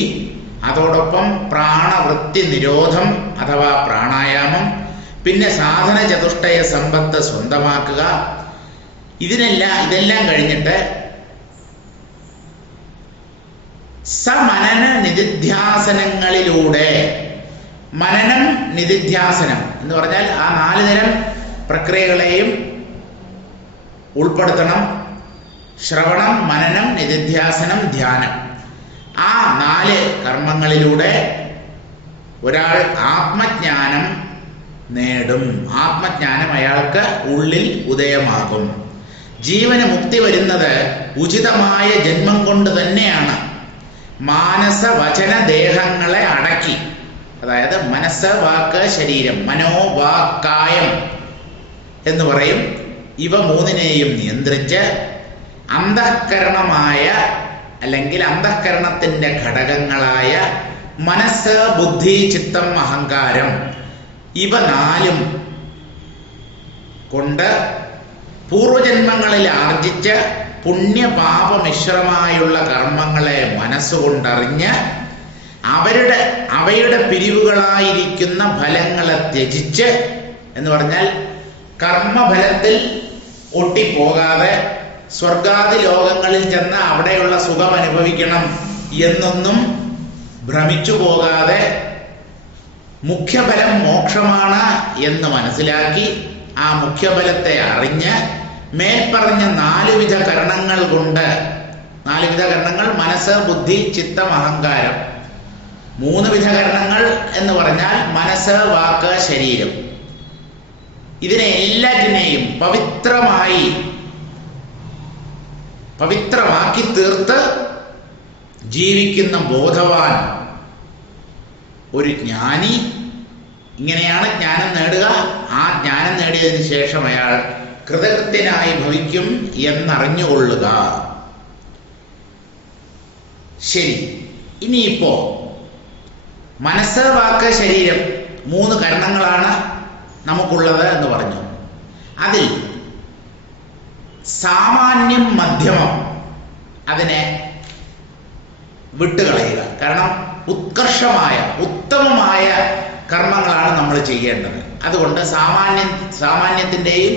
അതോടൊപ്പം പ്രാണവൃത്തി നിരോധം അഥവാ പ്രാണായാമം, പിന്നെ സാധന ചതുഷ്ടയ സമ്പത്ത് സ്വന്തമാക്കുക. ഇതെല്ലാം കഴിഞ്ഞിട്ട് സമനന നിധിധ്യാസനങ്ങളിലൂടെ, മനനം, നിധിധ്യാസനം എന്ന് പറഞ്ഞാൽ ആ 4 തരം പ്രക്രിയകളെയും ഉൾപ്പെടുത്തണം. ശ്രവണം, മനനം, നിധിധ്യാസനം, ധ്യാനം. ആ 4 കർമ്മങ്ങളിലൂടെ ഒരാൾ ആത്മജ്ഞാനം നേടും. ആത്മജ്ഞാനം അയാൾക്ക് ഉള്ളിൽ ഉദയമാകും. ജീവന് മുക്തി വരുന്നത് ഉചിതമായ ജന്മം കൊണ്ട് തന്നെയാണ്. മാനസ വചന ദേഹങ്ങളെ അടക്കി, അതായത് മനസ്സ്, വാക്ക്, ശരീരം, മനോവാക്കായം എന്ന് പറയും, ഇവ 3നെയും നിയന്ത്രിച്ച് അന്തഃകരണമായ അല്ലെങ്കിൽ അന്തഃകരണത്തിന്റെ ഘടകങ്ങളായ മനസ്സ്, ബുദ്ധി, ചിത്തം, അഹങ്കാരം, ഇവ 4ഉം കൊണ്ട് പൂർവജന്മങ്ങളിൽ ആർജിച്ച പുണ്യപാപമിശ്രമായുള്ള കർമ്മങ്ങളെ മനസ്സുകൊണ്ടറിഞ്ഞ് അവയുടെ പിരിവുകളായിരിക്കുന്ന ഫലങ്ങളെ ത്യജിച്ച്, എന്ന് പറഞ്ഞാൽ കർമ്മഫലത്തിൽ ഒട്ടിപ്പോകാതെ സ്വർഗാദി ലോകങ്ങളിൽ ചെന്ന് അവിടെയുള്ള സുഖം അനുഭവിക്കണം എന്നൊന്നും ഭ്രമിച്ചു പോകാതെ മുഖ്യഫലം മോക്ഷമാണ് എന്ന് മനസ്സിലാക്കി ആ മുഖ്യബലത്തെ അറിഞ്ഞ് മേൽപ്പറഞ്ഞ 4 വിധ കരണങ്ങൾ കൊണ്ട്, 4 വിധ കരണങ്ങൾ മനസ്സ്, ബുദ്ധി, ചിത്തം, അഹങ്കാരം. 3 വിധ കരണങ്ങൾ എന്ന് പറഞ്ഞാൽ മനസ്സ്, വാക്ക്, ശരീരം. ഇതിനെ എല്ലാറ്റിനെയും പവിത്രമാക്കി തീർത്ത് ജീവിക്കുന്ന ബോധവാൻ ഒരു ജ്ഞാനി. ഇങ്ങനെയാണ് ജ്ഞാനം നേടുക. ആ ജ്ഞാനം നേടിയതിനു ശേഷം അയാൾ കൃതകൃത്യനായി ഭവിക്കും എന്നറിഞ്ഞുകൊള്ളുക. ശരി, ഇനിയിപ്പോ മനസ്സ്, വാക്ക്, ശരീരം 3 കരണങ്ങളാണ് നമുക്കുള്ളത് എന്ന് പറഞ്ഞു. അതിൽ സാമാന്യം, മധ്യമം അതിനെ വിട്ടുകളയുക. കാരണം ഉത്കർഷമായ, ഉത്തമമായ കർമ്മങ്ങളാണ് നമ്മൾ ചെയ്യേണ്ടത്. അതുകൊണ്ട് സാമാന്യത്തിൻ്റെയും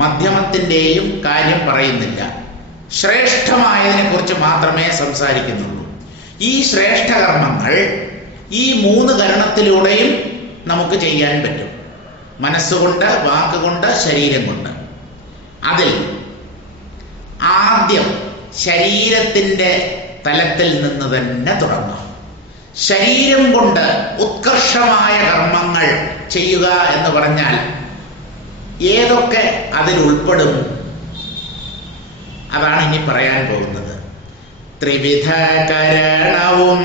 മധ്യമത്തിൻ്റെയും കാര്യം പറയുന്നില്ല. ശ്രേഷ്ഠമായതിനെ കുറിച്ച് മാത്രമേ സംസാരിക്കുന്നുള്ളൂ. ഈ ശ്രേഷ്ഠ കർമ്മങ്ങൾ ഈ 3 കരണത്തിലൂടെയും നമുക്ക് ചെയ്യാൻ പറ്റും. മനസ്സുകൊണ്ട്, വാക്കുകൊണ്ട്, ശരീരം കൊണ്ട്. അതിൽ ആദ്യം ശരീരത്തിൻ്റെ തലത്തിൽ നിന്ന് തന്നെ തുടങ്ങാം. ശരീരം കൊണ്ട് ഉത്കർഷമായ കർമ്മങ്ങൾ ചെയ്യുക എന്ന് പറഞ്ഞാൽ ഏതൊക്കെ അതിൽ ഉൾപ്പെടും? അതാണ് ഇനി പറയാൻ പോകുന്നത്. ത്രിവിധ കരണവും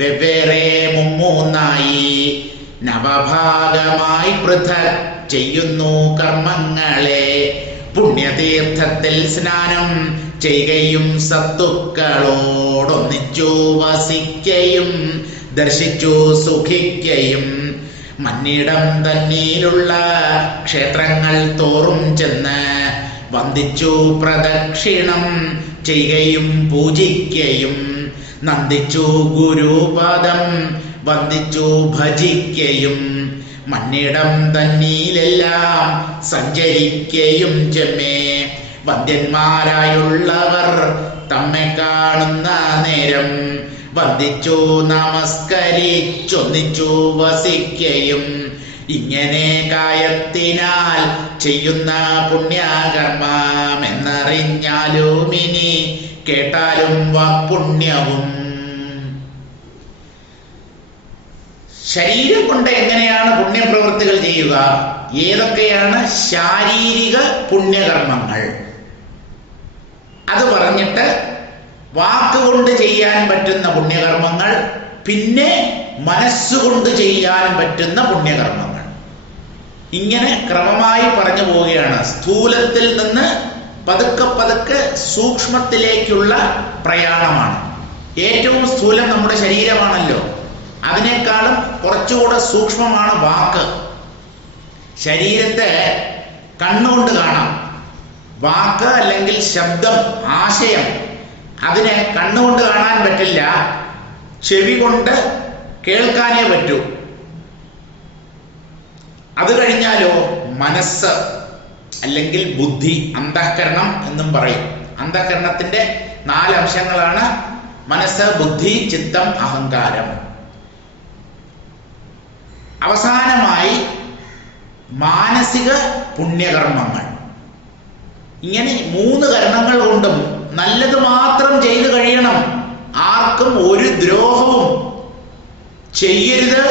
വെവ്വേറെ മുമ്മൂന്നായി നവഭാഗമായി പൃഥക് ചെയ്യുന്നു കർമ്മങ്ങളെ. പുണ്യതീർത്ഥത്തിൽ സ്നാനം ചെയ്യുകയും സത്തുക്കളോടൊന്നിച്ചു വസിക്കയും ദർശിച്ചു സുഖിക്കയും മന്നിടം തന്നിലുള്ള ക്ഷേത്രങ്ങൾ തോറും ചെന്ന് വന്ദിച്ചു പ്രദക്ഷിണം ചെയ്യുകയും പൂജിക്കയും നന്ദിച്ചു ഗുരുപദം വന്ദിച്ചു ഭജിക്കയും മന്നിടം തന്നിലെല്ലാം സഞ്ചരിക്കയും ചെമ്മേ. വന്ദ്യന്മാരായുള്ളവർ തമ്മെ കാണുന്ന നേരം വന്ദിച്ചു നമസ്കരിച്ചൊന്നിച്ചു വസിക്കയും ഇങ്ങനെ കായത്തിനാൽ ചെയ്യുന്ന പുണ്യകർമ്മം എന്നറിഞ്ഞാലും ഇനി കേട്ടാലും വാക്പുണ്യവും. ശരീരം കൊണ്ട് എങ്ങനെയാണ് പുണ്യപ്രവൃത്തികൾ ചെയ്യുക? ഏതൊക്കെയാണ് ശാരീരിക പുണ്യകർമ്മങ്ങൾ? അത് പറഞ്ഞിട്ട് വാക്കുകൊണ്ട് ചെയ്യാൻ പറ്റുന്ന പുണ്യകർമ്മങ്ങൾ, പിന്നെ മനസ്സുകൊണ്ട് ചെയ്യാൻ പറ്റുന്ന പുണ്യകർമ്മങ്ങൾ. ഇങ്ങനെ ക്രമമായി പറഞ്ഞു പോവുകയാണ്. സ്ഥൂലത്തിൽ നിന്ന് പതുക്കെ പതുക്കെ സൂക്ഷ്മത്തിലേക്കുള്ള പ്രയാണമാണ്. ഏറ്റവും സ്ഥൂലം നമ്മുടെ ശരീരമാണല്ലോ. അതിനേക്കാളും കുറച്ചുകൂടെ സൂക്ഷ്മമാണ് വാക്ക്. ശരീരത്തെ കണ്ണുകൊണ്ട് കാണാം. വാക്ക് അല്ലെങ്കിൽ ശബ്ദം, ആശയം, അതിനെ കണ്ണുകൊണ്ട് കാണാൻ പറ്റില്ല, ചെവി കൊണ്ട് കേൾക്കാനേ പറ്റൂ. അത് കഴിഞ്ഞാലോ മനസ്സ് അല്ലെങ്കിൽ ബുദ്ധി, അന്തഃകരണം എന്നും പറയും. അന്തഃകരണത്തിന്റെ 4 അംശങ്ങളാണ് മനസ്സ്, ബുദ്ധി, ചിത്തം, അഹങ്കാരം. അവസാനമായി മാനസിക പുണ്യകർമ്മങ്ങൾ. ഇങ്ങനെ 3 കരണങ്ങൾ കൊണ്ടും നല്ലത് മാത്രം ചെയ്തു കഴിയണം. ആർക്കും ഒരു ദ്രോഹവും ചെയ്യരുത്,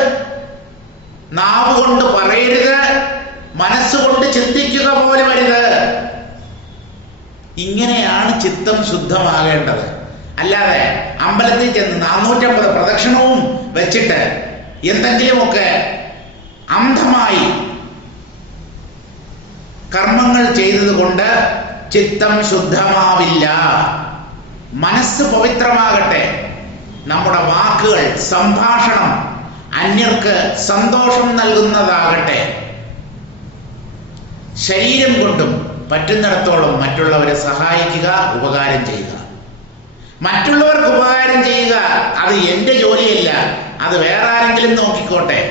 നാവ് കൊണ്ട് പറയരുത്, മനസ്സുകൊണ്ട് ചിന്തിക്കുക പോലെ വരുത്. ഇങ്ങനെയാണ് ചിത്തം ശുദ്ധമാകേണ്ടത്. അല്ലാതെ അമ്പലത്തിൽ ചെന്ന് 450 പ്രദക്ഷിണവും വെച്ചിട്ട് എന്തെങ്കിലുമൊക്കെ അന്ധമായി കർമ്മങ്ങൾ ചെയ്തത് കൊണ്ട് ചിത്തം ശുദ്ധമാവില്ല. മനസ്സ് പവിത്രമാകട്ടെ. നമ്മുടെ വാക്കുകൾ, സംഭാഷണം അന്യർക്ക് സന്തോഷം നൽകുന്നതാകട്ടെ. ശരീരം കൊണ്ടും പറ്റുന്നിടത്തോളം മറ്റുള്ളവരെ സഹായിക്കുക, ഉപകാരം ചെയ്യുക. മറ്റുള്ളവർക്ക് ഉപകാരം ചെയ്യുക അത് എൻ്റെ ജോലിയല്ല, അത് വേറെ ആരെങ്കിലും നോക്കിക്കോട്ടെ.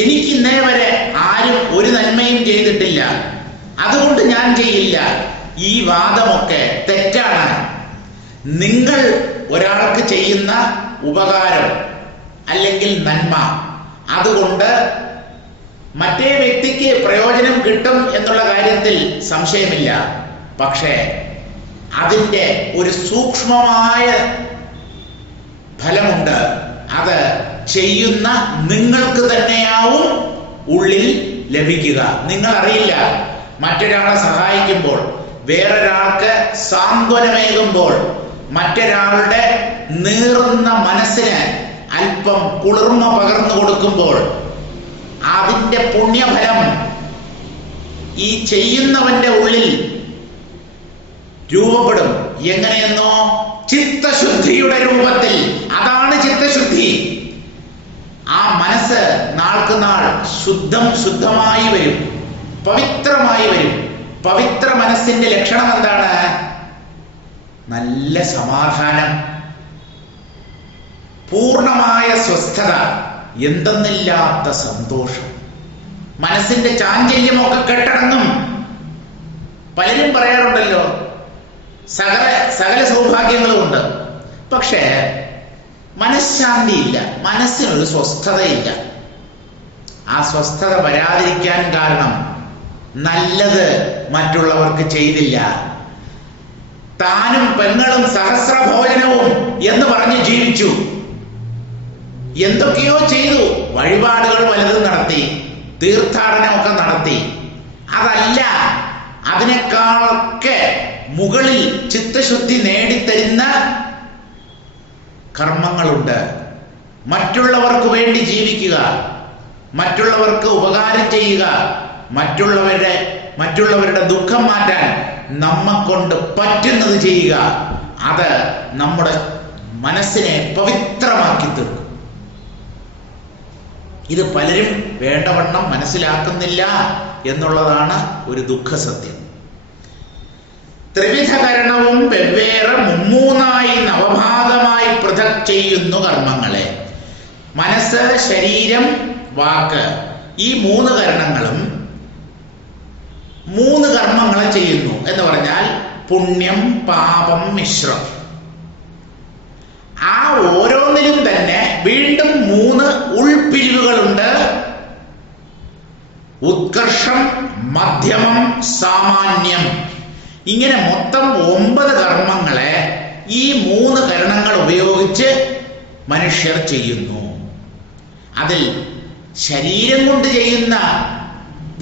എനിക്ക് ഇന്നേ വരെ ആരും ഒരു നന്മയും ചെയ്തിട്ടില്ല, അതുകൊണ്ട് ഞാൻ ചെയ്യില്ല. ഈ വാദമൊക്കെ തെറ്റാണ്. നിങ്ങൾ ഒരാൾക്ക് ചെയ്യുന്ന ഉപകാരം അല്ലെങ്കിൽ നന്മ, അതുകൊണ്ട് മറ്റേ വ്യക്തിക്ക് പ്രയോജനം കിട്ടും എന്നുള്ള കാര്യത്തിൽ സംശയമില്ല. പക്ഷേ അതിൻ്റെ ഒരു സൂക്ഷ്മമായ ഫലമുണ്ട്. അത് ചെയ്യുന്ന നിങ്ങൾക്ക് തന്നെയാവും ഉള്ളിൽ ലഭിക്കുക. നിങ്ങൾ അറിയില്ല. മറ്റൊരാളെ സഹായിക്കുമ്പോൾ, വേറൊരാൾക്ക് സാന്ത്വനമേകുമ്പോൾ, മറ്റൊരാളുടെ നീറുന്ന മനസ്സിന് അല്പം കുളിർമ പകർന്നു കൊടുക്കുമ്പോൾ അതിൻ്റെ പുണ്യഫലം ഈ ചെയ്യുന്നവന്റെ ഉള്ളിൽ രൂപപ്പെടും. എങ്ങനെയെന്നോ ചിത്തശുദ്ധിയുടെ രൂപത്തിൽ. അതാണ് ചിത്തശുദ്ധി. ആ മനസ്സ് നാൾക്ക് നാൾ ശുദ്ധമായി വരും, പവിത്രമായി വരും. പവിത്ര മനസ്സിന്റെ ലക്ഷണം എന്താണ്? നല്ല സമാധാനം, പൂർണ്ണമായ സ്വസ്ഥത, എന്തെന്നില്ലാത്ത സന്തോഷം. മനസ്സിന്റെ ചാഞ്ചല്യമൊക്കെ കെട്ടടങ്ങും. പലരും പറയാറുണ്ടല്ലോ, സകല സൗഭാഗ്യങ്ങളും ഉണ്ട്, പക്ഷേ മനഃശാന്തിയില്ല, മനസ്സിനൊരു സ്വസ്ഥതയില്ല. ആ സ്വസ്ഥത വരാതിരിക്കാൻ കാരണം നല്ലത് മറ്റുള്ളവർക്ക് ചെയ്തില്ല. താനും പെങ്ങളും സഹസ്രഭോജനവും എന്ന് പറഞ്ഞ് ജീവിച്ചു. എന്തൊക്കെയോ ചെയ്തു, വഴിപാടുകൾ പലതും നടത്തി, തീർത്ഥാടനമൊക്കെ നടത്തി. അതല്ല, അതിനേക്കാളൊക്കെ മുകളിൽ ചിത്തശുദ്ധി നേടിത്തരുന്ന കർമ്മങ്ങളുണ്ട്. മറ്റുള്ളവർക്ക് വേണ്ടി ജീവിക്കുക, മറ്റുള്ളവർക്ക് ഉപകാരം ചെയ്യുക, മറ്റുള്ളവരുടെ ദുഃഖം മാറ്റാൻ നമ്മെക്കൊണ്ട് പറ്റുന്നത് ചെയ്യുക. അത് നമ്മുടെ മനസ്സിനെ പവിത്രമാക്കി തീർക്കും. ഇത് പലരും വേണ്ടവണ്ണം മനസ്സിലാക്കുന്നില്ല എന്നുള്ളതാണ് ഒരു ദുഃഖസത്യം. ത്രിവിധകരണവും വെവ്വേറെ മുമ്മൂന്നായി നവഭാഗമായി പൃഥക് ചെയ്യുന്നു കർമ്മങ്ങളെ. മനസ്സ്, ശരീരം, വാക്ക്, ഈ മൂന്ന് കരണങ്ങളും മൂന്ന് കർമ്മങ്ങളെ ചെയ്യുന്നു എന്ന് പറഞ്ഞാൽ പുണ്യം, പാപം, മിശ്രം. ആ ഓരോന്നിലും തന്നെ വീണ്ടും മൂന്ന് ഉൾപിരിവുകളുണ്ട്. ഉത്കർഷം, മധ്യമം, സാമാന്യം. ഇങ്ങനെ മൊത്തം 9 കർമ്മങ്ങളെ ഈ മൂന്ന് കരണങ്ങൾ ഉപയോഗിച്ച് മനുഷ്യർ ചെയ്യുന്നു. അതിൽ ശരീരം കൊണ്ട് ചെയ്യുന്ന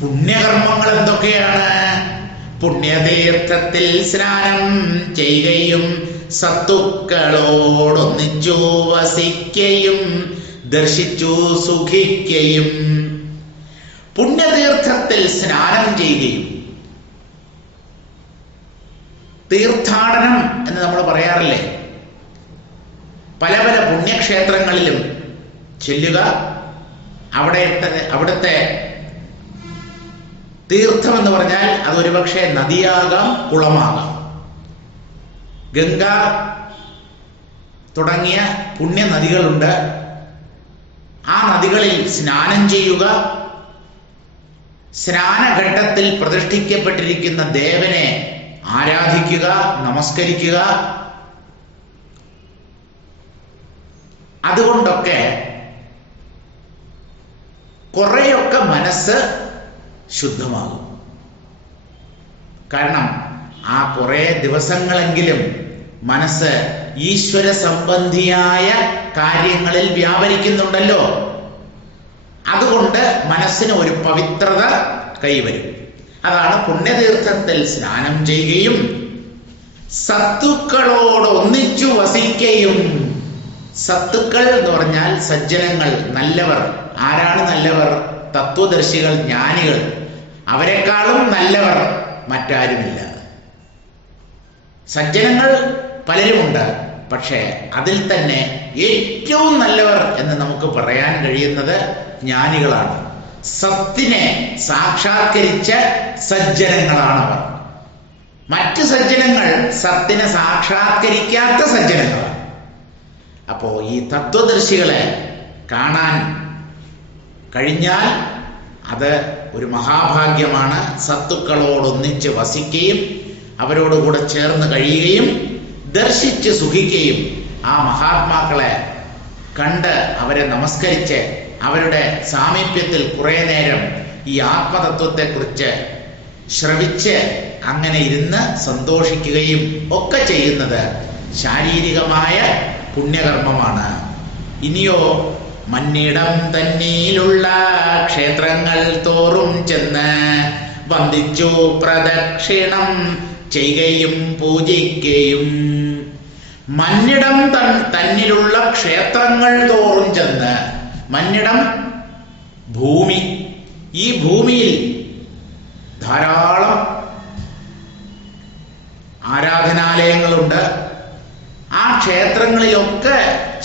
പുണ്യകർമ്മങ്ങൾ എന്തൊക്കെയാണ്? പുണ്യതീർത്ഥത്തിൽ സ്നാനം ചെയ്യുകയും സത്തുക്കളോടൊന്നിച്ചു വസിക്കുകയും ദർശിച്ചു സുഖിക്കുകയും. പുണ്യതീർത്ഥത്തിൽ സ്നാനം ചെയ്യുകയും, തീർത്ഥാടനം എന്ന് നമ്മൾ പറയാറില്ലേ, പല പല പുണ്യക്ഷേത്രങ്ങളിലും ചെല്ലുക, അവിടുത്തെ തീർത്ഥം എന്ന് പറഞ്ഞാൽ അതൊരു പക്ഷേ നദിയാകാം, കുളമാകാം. ഗംഗ തുടങ്ങിയ പുണ്യ നദികളുണ്ട്. ആ നദികളിൽ സ്നാനം ചെയ്യുക, സ്നാനഘട്ടത്തിൽ പ്രതിഷ്ഠിക്കപ്പെട്ടിരിക്കുന്ന ദേവനെ ആരാധിക്കുക, നമസ്കരിക്കുക. അതുകൊണ്ടൊക്കെ കുറെയൊക്കെ മനസ്സ് ശുദ്ധമാകും. കാരണം ആ കുറെ ദിവസങ്ങളെങ്കിലും മനസ്സ് ഈശ്വര സംബന്ധിയായ കാര്യങ്ങളിൽ വ്യാപരിക്കുന്നുണ്ടല്ലോ. അതുകൊണ്ട് മനസ്സിന് ഒരു പവിത്രത കൈവരും. അതാണ് പുണ്യതീർത്ഥത്തിൽ സ്നാനം ചെയ്യുകയും സത്തുക്കളോട് ഒന്നിച്ചു വസിക്കുകയും. സത്തുക്കൾ എന്ന് പറഞ്ഞാൽ സജ്ജനങ്ങൾ, നല്ലവർ. ആരാണ് നല്ലവർ? തത്വദർശികൾ, ജ്ഞാനികൾ. അവരെക്കാളും നല്ലവർ മറ്റാരുമില്ല. സജ്ജനങ്ങൾ പലരുമുണ്ട്, പക്ഷേ അതിൽ തന്നെ ഏറ്റവും നല്ലവർ എന്ന് നമുക്ക് പറയാൻ കഴിയുന്നത് ജ്ഞാനികളാണ്. സത്തിനെ സാക്ഷാത്കരിച്ച സജ്ജനങ്ങളാണവർ. മറ്റ് സജ്ജനങ്ങൾ സത്തിനെ സാക്ഷാത്കരിക്കാത്ത സജ്ജനങ്ങളാണ്. അപ്പോ ഈ തത്വദർശികളെ കാണാൻ കഴിഞ്ഞാൽ അത് ഒരു മഹാഭാഗ്യമാണ്. സത്തുക്കളോടൊന്നിച്ച് വസിക്കുകയും അവരോടുകൂടെ ചേർന്ന് കഴിയുകയും ദർശിച്ച് സുഖിക്കുകയും ആ മഹാത്മാക്കളെ കണ്ട് അവരെ നമസ്കരിച്ച് അവരുടെ സാമീപ്യത്തിൽ കുറേ നേരം ഈ ആത്മതത്വത്തെക്കുറിച്ച് ശ്രവിച്ച് അങ്ങനെ ഇരുന്ന് സന്തോഷിക്കുകയും ഒക്കെ ചെയ്യുന്നത് ശാരീരികമായ പുണ്യകർമ്മമാണ്. ഇനിയോ മന്നിടം തന്നിലുള്ള ക്ഷേത്രങ്ങൾ തോറും ചെന്ന് വന്ദിച്ചു പ്രദക്ഷിണം ചെയ്യുകയും പൂജിക്കുകയും. മന്നിടം തന്നിലുള്ള ക്ഷേത്രങ്ങൾ തോറും ചെന്ന്, മന്നിടം ഭൂമി, ഈ ഭൂമിയിൽ ധാരാളം ആരാധനാലയങ്ങളുണ്ട്. ആ ക്ഷേത്രങ്ങളിലൊക്കെ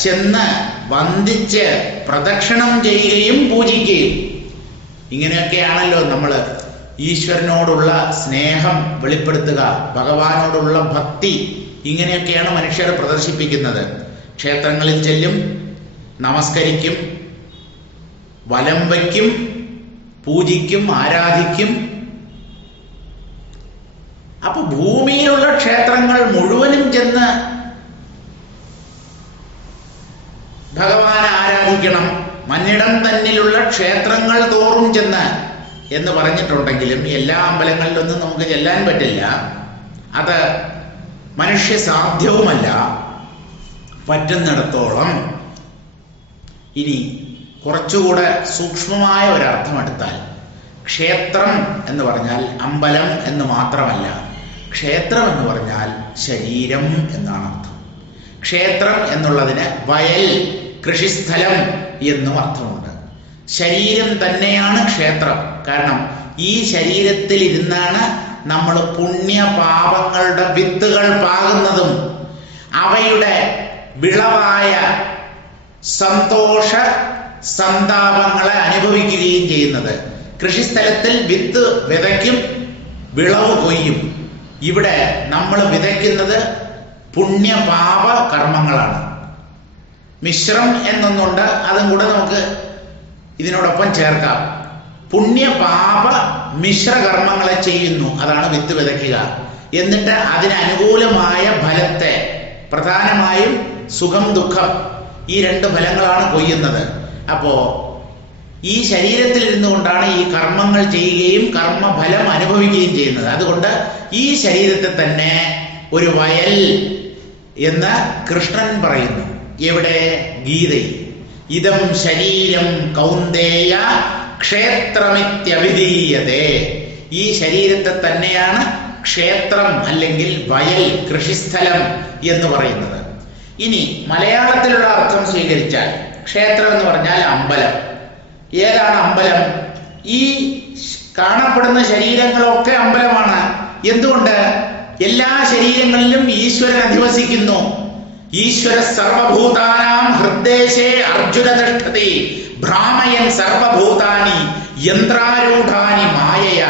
ചെന്ന് വന്ദിച്ച് പ്രദക്ഷിണം ചെയ്യുകയും പൂജിക്കുകയും. ഇങ്ങനെയൊക്കെയാണല്ലോ നമ്മൾ ഈശ്വരനോടുള്ള സ്നേഹം വെളിപ്പെടുത്തുക, ഭഗവാനോടുള്ള ഭക്തി. ഇങ്ങനെയൊക്കെയാണ് മനുഷ്യർ പ്രദർശിപ്പിക്കുന്നത്. ക്ഷേത്രങ്ങളിൽ ചെല്ലും, നമസ്കരിക്കും, വലം വയ്ക്കും, പൂജിക്കും, ആരാധിക്കും. അപ്പൊ ഭൂമിയിലുള്ള ക്ഷേത്രങ്ങൾ മുഴുവനും ചെന്ന് ഭഗവാനെ ആരാധിക്കണം. മന്നിടം തന്നിലുള്ള ക്ഷേത്രങ്ങൾ തോറും ചെന്ന് എന്ന് പറഞ്ഞിട്ടുണ്ടെങ്കിലും എല്ലാ അമ്പലങ്ങളിലൊന്നും നമുക്ക് ചെല്ലാൻ പറ്റില്ല. അത് മനുഷ്യ സാധ്യവുമല്ല. പറ്റുന്നിടത്തോളം. ഇനി കുറച്ചുകൂടെ സൂക്ഷ്മമായ ഒരർത്ഥം എടുത്താൽ, ക്ഷേത്രം എന്ന് പറഞ്ഞാൽ അമ്പലം എന്ന് മാത്രമല്ല. ക്ഷേത്രം എന്ന് പറഞ്ഞാൽ ശരീരം എന്നാണ് അർത്ഥം. ക്ഷേത്രം എന്നുള്ളതിന് വയൽ, കൃഷിസ്ഥലം എന്നും അർത്ഥമുണ്ട്. ശരീരം തന്നെയാണ് ക്ഷേത്രം. കാരണം ഈ ശരീരത്തിൽ ഇരുന്നാണ് നമ്മൾ പുണ്യപാപങ്ങളുടെ വിത്തുകൾ പാകുന്നതും അവയുടെ വിളവായ സന്തോഷ സന്താപങ്ങളെ അനുഭവിക്കുകയും ചെയ്യുന്നത്. കൃഷിസ്ഥലത്തിൽ വിത്ത് വിതയ്ക്കും, വിളവ് കൊയ്യും. ഇവിടെ നമ്മൾ വിതയ്ക്കുന്നത് പുണ്യപാപ കർമ്മങ്ങളാണ്. മിശ്രം എന്നൊന്നുണ്ട്, അതും കൂടെ നമുക്ക് ഇതിനോടൊപ്പം ചേർക്കാം. പുണ്യപാപ മിശ്രകർമ്മങ്ങളെ ചെയ്യുന്നു, അതാണ് വിത്ത് വിതയ്ക്കുക. എന്നിട്ട് അതിനനുകൂലമായ ഫലത്തെ, പ്രധാനമായും സുഖം ദുഃഖം, ഈ രണ്ട് ഫലങ്ങളാണ് കൊയ്യുന്നത്. അപ്പോ ഈ ശരീരത്തിൽ ഇരുന്നുകൊണ്ടാണ് ഈ കർമ്മങ്ങൾ ചെയ്യുകയും കർമ്മഫലം അനുഭവിക്കുകയും ചെയ്യുന്നത്. അതുകൊണ്ട് ഈ ശരീരത്തെ തന്നെ ഒരു വയൽ എന്ന് കൃഷ്ണൻ പറയുന്നു. എവിടെ? ഗീതയിൽ. ഇദം ശരീരം കൗന്ദേയ ക്ഷേത്രമിത്യഭിധീയതേ. ഈ ശരീരത്തെ തന്നെയാണ് ക്ഷേത്രം അല്ലെങ്കിൽ വയൽ, കൃഷിസ്ഥലം എന്ന് പറയുന്നത്. ഇനി മലയാളത്തിലുള്ള അർത്ഥം സ്വീകരിച്ചാൽ ക്ഷേത്രം എന്ന് പറഞ്ഞാൽ അമ്പലം. ഏതാണ് അമ്പലം? ഈ കാണപ്പെടുന്ന ശരീരങ്ങളൊക്കെ അമ്പലമാണ്. എന്തുകൊണ്ട്? എല്ലാ ശരീരങ്ങളിലും ഈശ്വരൻ അധിവസിക്കുന്നു. ഈശ്വര സർവഭൂതാനാം ഹൃദ്ദേശേ അർജുന തിഷ്ഠതി ഭ്രാമയൻ സർവഭൂതാനി യന്ത്രാരൂഢാനി മായയ.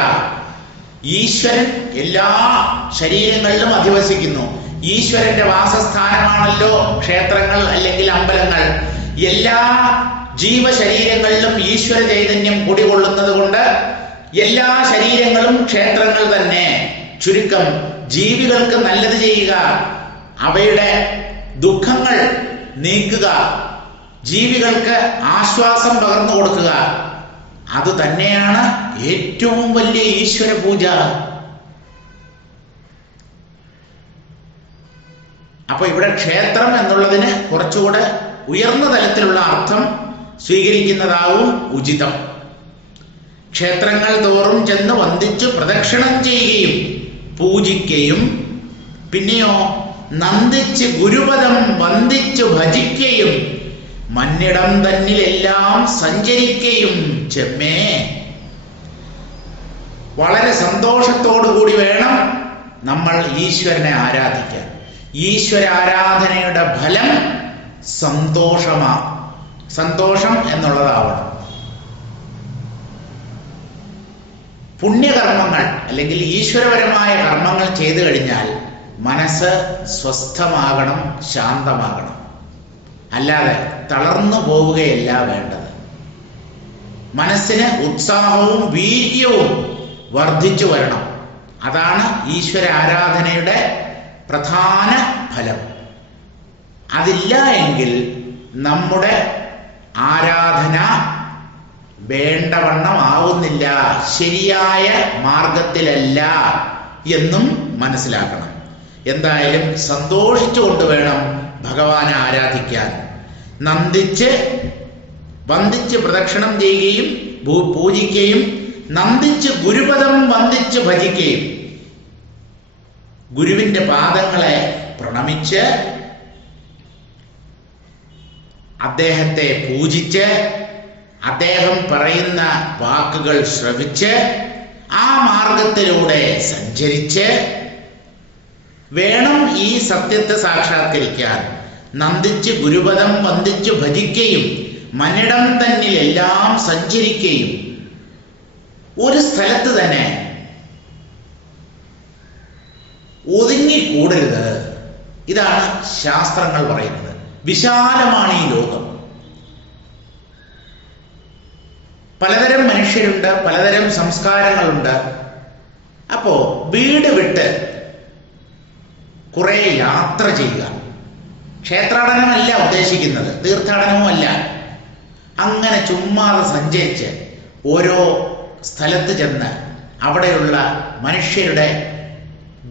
ഈശ്വരൻ എല്ലാ ശരീരങ്ങളിലും അധിവസിക്കുന്നു. ഈശ്വരന്റെ വാസസ്ഥാനമാണല്ലോ ക്ഷേത്രങ്ങൾ അല്ലെങ്കിൽ അമ്പലങ്ങൾ. എല്ലാ ജീവശരീരങ്ങളിലും ഈശ്വര ചൈതന്യം കുടികൊള്ളുന്നത് കൊണ്ട് എല്ലാ ശരീരങ്ങളും ക്ഷേത്രങ്ങൾ തന്നെ. ചുരുക്കം, ജീവികൾക്ക് നല്ലത് ചെയ്യുക, അവയുടെ ദുഃഖങ്ങൾ നീക്കുക, ജീവികൾക്ക് ആശ്വാസം പകർന്നു കൊടുക്കുക, അത് തന്നെയാണ് ഏറ്റവും വലിയ ഈശ്വര പൂജ. അപ്പൊ ഇവിടെ ക്ഷേത്രം എന്നുള്ളതിന് കുറച്ചുകൂടെ ഉയർന്ന തലത്തിലുള്ള അർത്ഥം സ്വീകരിക്കുന്നതാവും ഉചിതം. ക്ഷേത്രങ്ങൾ തോറും ചെന്ന് വന്ദിച്ചു പ്രദക്ഷിണം ചെയ്യുകയും പൂജിക്കുകയും, പിന്നെയോ നന്ദിച്ച് ഗുരുപദം വന്ദിച്ചു ഭജിക്കുകയും മന്നിടം തന്നിലെല്ലാം സഞ്ചരിക്കുകയും ചെമ്മേ. വളരെ സന്തോഷത്തോടുകൂടി വേണം നമ്മൾ ഈശ്വരനെ ആരാധിക്കാൻ. ഈശ്വര ആരാധനയുടെ ഫലം സന്തോഷമാണ്. സന്തോഷം എന്നുള്ളതാവണം. പുണ്യകർമ്മങ്ങൾ അല്ലെങ്കിൽ ഈശ്വരപരമായ കർമ്മങ്ങൾ ചെയ്തു കഴിഞ്ഞാൽ മനസ്സ് സ്വസ്ഥമാകണം, ശാന്തമാകണം. അല്ലാതെ തളർന്നു പോവുകയല്ല വേണ്ടത്. മനസ്സിന് ഉത്സാഹവും വീര്യവും വർദ്ധിച്ചു വരണം. അതാണ് ഈശ്വര ആരാധനയുടെ പ്രധാന ഫലം. അതില്ല എങ്കിൽ നമ്മുടെ ആരാധന വേണ്ടവണ്ണം ആവുന്നില്ല, ശരിയായ മാർഗത്തിലല്ല എന്നും മനസ്സിലാക്കണം. എന്തായാലും സന്തോഷിച്ചുകൊണ്ട് വേണം ഭഗവാനെ ആരാധിക്കാൻ. വന്ദിച്ച് പ്രദക്ഷിണം ചെയ്യുകയും പൂജിക്കുകയും, നന്ദിച്ച് ഗുരുപദം വന്ദിച്ച് ഭജിക്കുകയും, ഗുരുവിന്റെ പാദങ്ങളെ പ്രണമിച്ച് അദ്ദേഹത്തെ പൂജിച്ച് അദ്ദേഹം പറയുന്ന വാക്കുകൾ ശ്രവിച്ച് ആ മാർഗത്തിലൂടെ സഞ്ചരിച്ച് വേണം ഈ സത്യത്തെ സാക്ഷാത്കരിക്കാൻ. നന്ദിച്ച് ഗുരുപദം വന്ദിച്ച് ഭജിക്കുകയും മന്നിടം തന്നിൽ എല്ലാം സഞ്ചരിക്കുകയും, ഒരു സ്ഥലത്ത് തന്നെ ഒതുങ്ങിക്കൂടരുത്. ഇതാണ് ശാസ്ത്രങ്ങൾ പറയുന്നത്. വിശാലമാണ് ഈ ലോകം. പലതരം മനുഷ്യരുണ്ട്, പലതരം സംസ്കാരങ്ങളുണ്ട്. അപ്പോ വീട് വിട്ട് കുറെ യാത്ര ചെയ്യുക, ക്ഷേത്രാടനമല്ല ഉദ്ദേശിക്കുന്നത്, തീർത്ഥാടനവുമല്ല. അങ്ങനെ ചുമ്മാതെ സഞ്ചരിച്ച് ഓരോ സ്ഥലത്ത് ചെന്ന് അവിടെയുള്ള മനുഷ്യരുടെ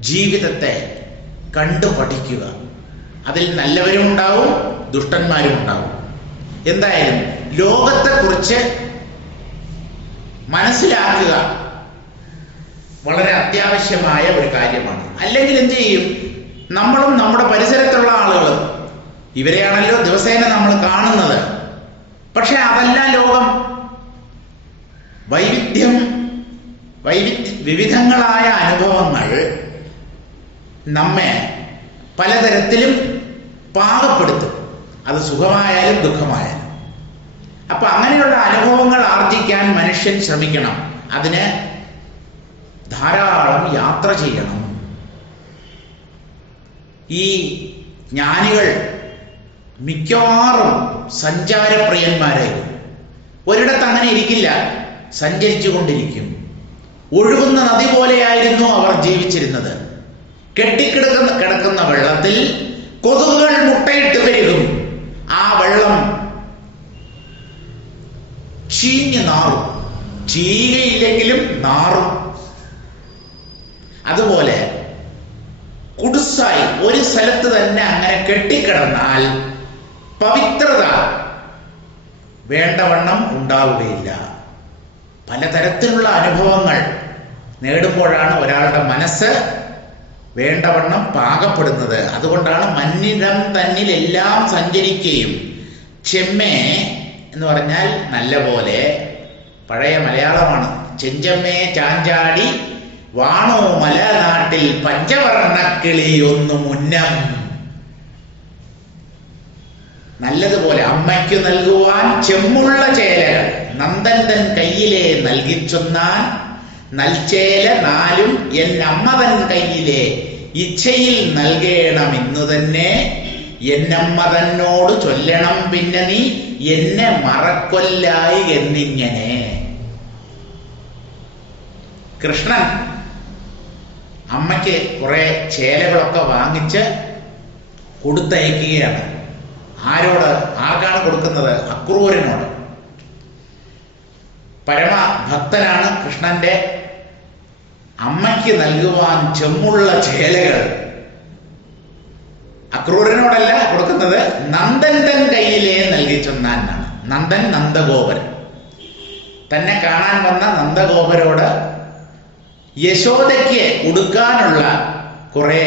ജീവിതത്തെ കണ്ടു പഠിക്കുക. അതിൽ നല്ലവരും ഉണ്ടാവും, ദുഷ്ടന്മാരും ഉണ്ടാവും. എന്തായാലും ലോകത്തെക്കുറിച്ച് മനസ്സിലാക്കുക വളരെ അത്യാവശ്യമായ ഒരു കാര്യമാണ്. അല്ലെങ്കിൽ എന്ത് ചെയ്യും? നമ്മളും നമ്മുടെ പരിസരത്തുള്ള ആളുകളും ഇവരെയാണല്ലോ ദിവസേന നമ്മൾ കാണുന്നത്. പക്ഷെ അതല്ല ലോകം. വിവിധങ്ങളായ അനുഭവങ്ങൾ നമ്മെ പലതരത്തിലും പാകപ്പെടുത്തും. അത് സുഖമായാലും ദുഃഖമായാലും. അപ്പൊ അങ്ങനെയുള്ള അനുഭവങ്ങൾ ആർജിക്കാൻ മനുഷ്യൻ ശ്രമിക്കണം. അതിന് ധാരാളം യാത്ര ചെയ്യണം. ഈ ജ്ഞാനികൾ മിക്കവാറും സഞ്ചാരപ്രിയന്മാരായിരുന്നു. ഒരിടത്ത് അങ്ങനെ ഇരിക്കില്ല, സഞ്ചരിച്ചു കൊണ്ടിരിക്കും. ഒഴുകുന്ന നദി പോലെയായിരുന്നു അവർ ജീവിച്ചിരുന്നത്. കിടക്കുന്ന വെള്ളത്തിൽ കൊതുകുകൾ മുട്ടയിട്ട് പെരുകും. ആ വെള്ളം ചീഞ്ഞ് നാറും, ചീകയില്ലെങ്കിലും നാറും. അതുപോലെ കുടുസായി ഒരു സ്ഥലത്ത് തന്നെ അങ്ങനെ കെട്ടിക്കിടന്നാൽ പവിത്രത വേണ്ടവണ്ണം ഉണ്ടാവുകയില്ല. പലതരത്തിലുള്ള അനുഭവങ്ങൾ നേടുമ്പോഴാണ് ഒരാളുടെ മനസ്സ് വേണ്ടവണ്ണം പാകപ്പെടുന്നത്. അതുകൊണ്ടാണ് മന്നിടം തന്നിൽ എല്ലാം സഞ്ചരിക്കുകയും. ചെമ്മേ എന്ന് പറഞ്ഞാൽ നല്ല പോലെ, പഴയ മലയാളമാണ്. ചെഞ്ചമ്മേ ചാഞ്ചാടി വാണോ മലനാട്ടിൽ പഞ്ചവർണ്ണക്കിളി ഒന്നു മുന്നം. നല്ലതുപോലെ അമ്മയ്ക്കു നൽകുവാൻ ചെമ്മുള്ള ചേലകൾ നന്ദൻ തൻ കയ്യിലെ നൽകിച്ചൊന്നാൻ. നൽചേല നാലും എൻ അമ്മ തൻ കയ്യിലെ ഇച്ഛയിൽ നൽകേണം ഇന്നു തന്നെ. എന്നമ്മ തന്നോട് ചൊല്ലണം പിന്നെ നീ എന്നെ മറക്കൊല്ലായി എന്നിങ്ങനെ. കൃഷ്ണൻ അമ്മയ്ക്ക് കുറെ ചേലകളൊക്കെ വാങ്ങിച്ച് കൊടുത്തയക്കുകയാണ്. ആർക്കാണ് കൊടുക്കുന്നത്? അക്രൂരനോട്. പരമഭക്തനാണ് കൃഷ്ണന്റെ. അമ്മയ്ക്ക് നൽകുവാൻ ചെമ്മുള്ള ചേലകൾ അക്രൂരനോടല്ല കൊടുക്കുന്നത്, നന്ദൻ തൻ കയ്യിലെ നൽകിച്ചൊന്നാനാണ്. നന്ദൻ നന്ദഗോപൻ. തന്നെ കാണാൻ വന്ന നന്ദഗോപരോട് യശോദയ്ക്ക് ഉടുക്കാനുള്ള കുറെ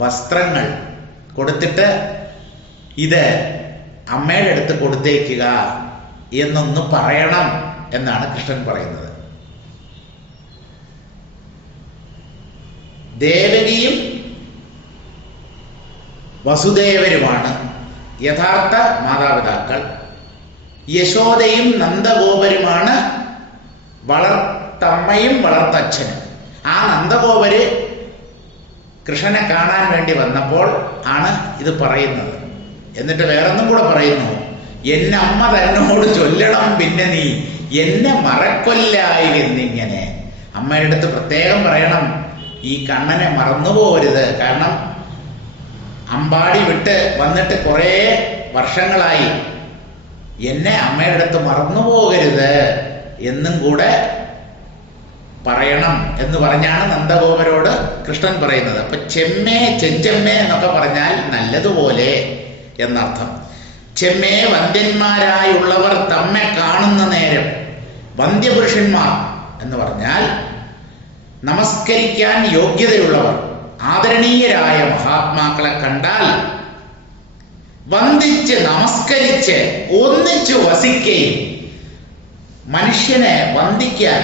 വസ്ത്രങ്ങൾ കൊടുത്തിട്ട് ഇത് അമ്മയുടെ അടുത്ത് കൊടുത്തേക്കുക എന്നൊന്ന് പറയണം എന്നാണ് കൃഷ്ണൻ പറയുന്നത്. ദേവകിയും വസുദേവരുമാണ് യഥാർത്ഥ മാതാപിതാക്കൾ. യശോദയും നന്ദഗോപരുമാണ് വളർത്തമ്മയും വളർത്തച്ഛനും. ആ നന്ദഗോപര് കൃഷ്ണനെ കാണാൻ വേണ്ടി വന്നപ്പോൾ ആണ് ഇത് പറയുന്നത്. എന്നിട്ട് വേറൊന്നും കൂടെ പറയുന്നു, എന്നെ അമ്മ തന്നോട് ചൊല്ലണം പിന്നെ നീ എന്നെ മറക്കൊല്ലായി എന്നിങ്ങനെ. അമ്മയുടെ അടുത്ത് പ്രത്യേകം പറയണം, ഈ കണ്ണനെ മറന്നുപോകരുത്. കാരണം അമ്പാടി വിട്ട് വന്നിട്ട് കുറേ വർഷങ്ങളായി. എന്നെ അമ്മയുടെ അടുത്ത് മറന്നുപോകരുത് എന്നും കൂടെ പറയണം എന്ന് പറഞ്ഞാണ് നന്ദഗോപരോട് കൃഷ്ണൻ പറയുന്നത്. അപ്പൊ ചെമ്മേ ചെഞ്ചമ്മേ എന്നൊക്കെ പറഞ്ഞാൽ നല്ലതുപോലെ എന്നർത്ഥം. ചെമ്മേ വന്ധ്യന്മാരായുള്ളവർ തമ്മെ കാണുന്ന നേരം, വന്ധ്യപുരുഷന്മാർ എന്ന് പറഞ്ഞാൽ നമസ്കരിക്കാൻ യോഗ്യതയുള്ളവർ, ആദരണീയരായ മഹാത്മാക്കളെ കണ്ടാൽ വന്ദിച്ച് നമസ്കരിച്ച് ഒന്നിച്ചു വസിക്കുകയും. മനുഷ്യനെ വന്ദിക്കാൻ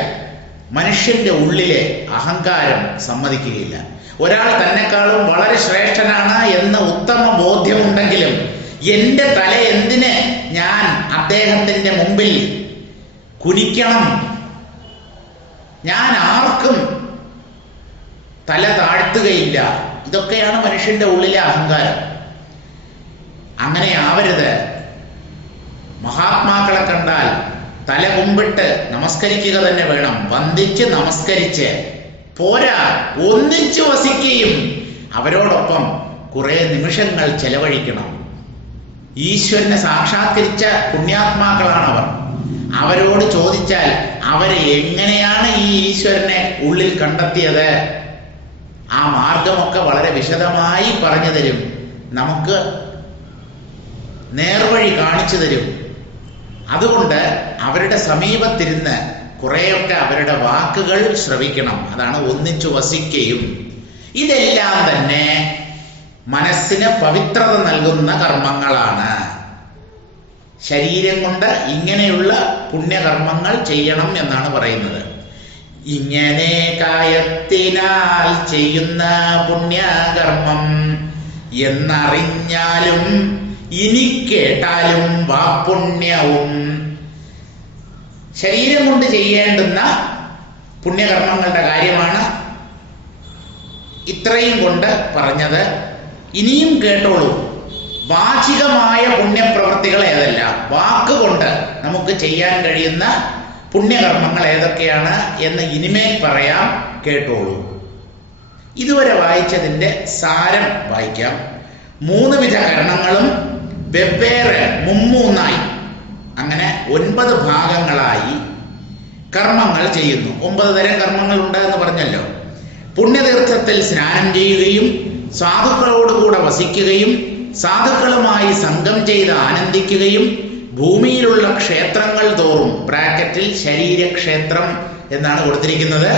മനുഷ്യന്റെ ഉള്ളിലെ അഹങ്കാരം സമ്മതിക്കുകയില്ല. ഒരാൾ തന്നെക്കാളും വളരെ ശ്രേഷ്ഠനാണ് എന്ന് ഉത്തമ ബോധ്യമുണ്ടെങ്കിലും എന്റെ തല എന്തിന് ഞാൻ അദ്ദേഹത്തിന്റെ മുമ്പിൽ കുനിക്കണം, ഞാൻ ആർക്കും തല താഴ്ത്തുകയില്ല. ഇതൊക്കെയാണ് മനുഷ്യന്റെ ഉള്ളിലെ അഹങ്കാരം. അങ്ങനെ ആവരുത്. മഹാത്മാക്കളെ കണ്ടാൽ തല കുമ്പിട്ട് നമസ്കരിക്കുക തന്നെ വേണം. വന്ദിച്ച് നമസ്കരിച്ച് പോരാ, ഒന്നിച്ചു വസിക്കുകയും അവരോടൊപ്പം കുറെ നിമിഷങ്ങൾ ചെലവഴിക്കണം. ഈശ്വരനെ സാക്ഷാത്കരിച്ച പുണ്യാത്മാക്കളാണവർ. അവരോട് ചോദിച്ചാൽ അവരെ എങ്ങനെയാണ് ഈ ഈശ്വരനെ ഉള്ളിൽ കണ്ടെത്തിയത്, ആ മാർഗമൊക്കെ വളരെ വിശദമായി പറഞ്ഞു തരും. നമുക്ക് നേർവഴി കാണിച്ചു തരും. അതുകൊണ്ട് അവരുടെ സമീപത്തിരുന്ന് കുറെയൊക്കെ അവരുടെ വാക്കുകൾ ശ്രവിക്കണം. അതാണ് ഒന്നിച്ചു വസിക്കുകയും. ഇതെല്ലാം തന്നെ മനസ്സിന് പവിത്രത നൽകുന്ന കർമ്മങ്ങളാണ്. ശരീരം കൊണ്ട് ഇങ്ങനെയുള്ള പുണ്യകർമ്മങ്ങൾ ചെയ്യണം എന്നാണ് പറയുന്നത്. ഇങ്ങനെ കായത്തിനാൽ ചെയ്യുന്ന പുണ്യകർമ്മം എന്നറിഞ്ഞാലും ഇനി കേട്ടാലും വാപുണ്യവും. ശരീരം കൊണ്ട് ചെയ്യേണ്ടുന്ന പുണ്യകർമ്മങ്ങളുടെ കാര്യമാണ് ഇത്രയും കൊണ്ട് പറഞ്ഞത്. ഇനിയും കേട്ടോളൂ. വാചികമായ പുണ്യപ്രവൃത്തികൾ ഏതെല്ലാം, വാക്കുകൊണ്ട് നമുക്ക് ചെയ്യാൻ കഴിയുന്ന പുണ്യകർമ്മങ്ങൾ ഏതൊക്കെയാണ് എന്ന് ഇനിമേൽ പറയാം, കേട്ടോളൂ. ഇതുവരെ വായിച്ചതിൻ്റെ സാരം വായിക്കാം. 3 വിധ കരണങ്ങളും വെവ്വേറെ മുമ്മൂന്നായി അങ്ങനെ 9 ഭാഗങ്ങളായി കർമ്മങ്ങൾ ചെയ്യുന്നു. 9 തരം കർമ്മങ്ങളുണ്ട് എന്ന് പറഞ്ഞല്ലോ. പുണ്യതീർത്ഥത്തിൽ സ്നാനം ചെയ്യുകയും സാധുക്കളോടുകൂടെ വസിക്കുകയും സാധുക്കളുമായി സംഘം ചെയ്ത് ആനന്ദിക്കുകയും ഭൂമിയിലുള്ള ക്ഷേത്രങ്ങൾ തോറും, ബ്രാക്കറ്റിൽ ശരീരക്ഷേത്രം എന്നാണ് കൊടുത്തിരിക്കുന്നത്,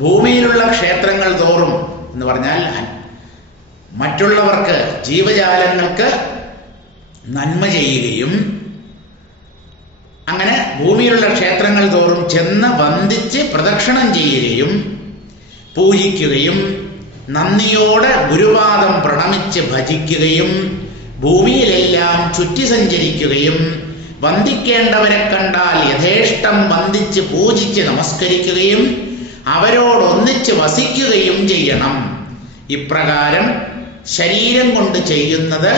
ഭൂമിയിലുള്ള ക്ഷേത്രങ്ങൾ തോറും എന്ന് പറഞ്ഞാൽ മറ്റുള്ളവർക്ക്, ജീവജാലങ്ങൾക്ക് നന്മ ചെയ്യുകയും അങ്ങനെ ഭൂമിയിലുള്ള ക്ഷേത്രങ്ങൾ തോറും ചെന്ന് വന്ദിച്ച് പ്രദക്ഷിണം ചെയ്യുകയും പൂജിക്കുകയും നന്ദിയോടെ ഗുരുപാദം പ്രണമിച്ച് ഭജിക്കുകയും ഭൂമിയിലെല്ലാം ചുറ്റി സഞ്ചരിക്കുകയും വന്ദിക്കേണ്ടവരെ കണ്ടാൽ യഥേഷ്ടം വന്ദിച്ച് പൂജിച്ച് നമസ്കരിക്കുകയും അവരോടൊന്നിച്ച് വസിക്കുകയും ചെയ്യണം. ഇപ്രകാരം ശരീരം കൊണ്ട് ചെയ്യുന്നത്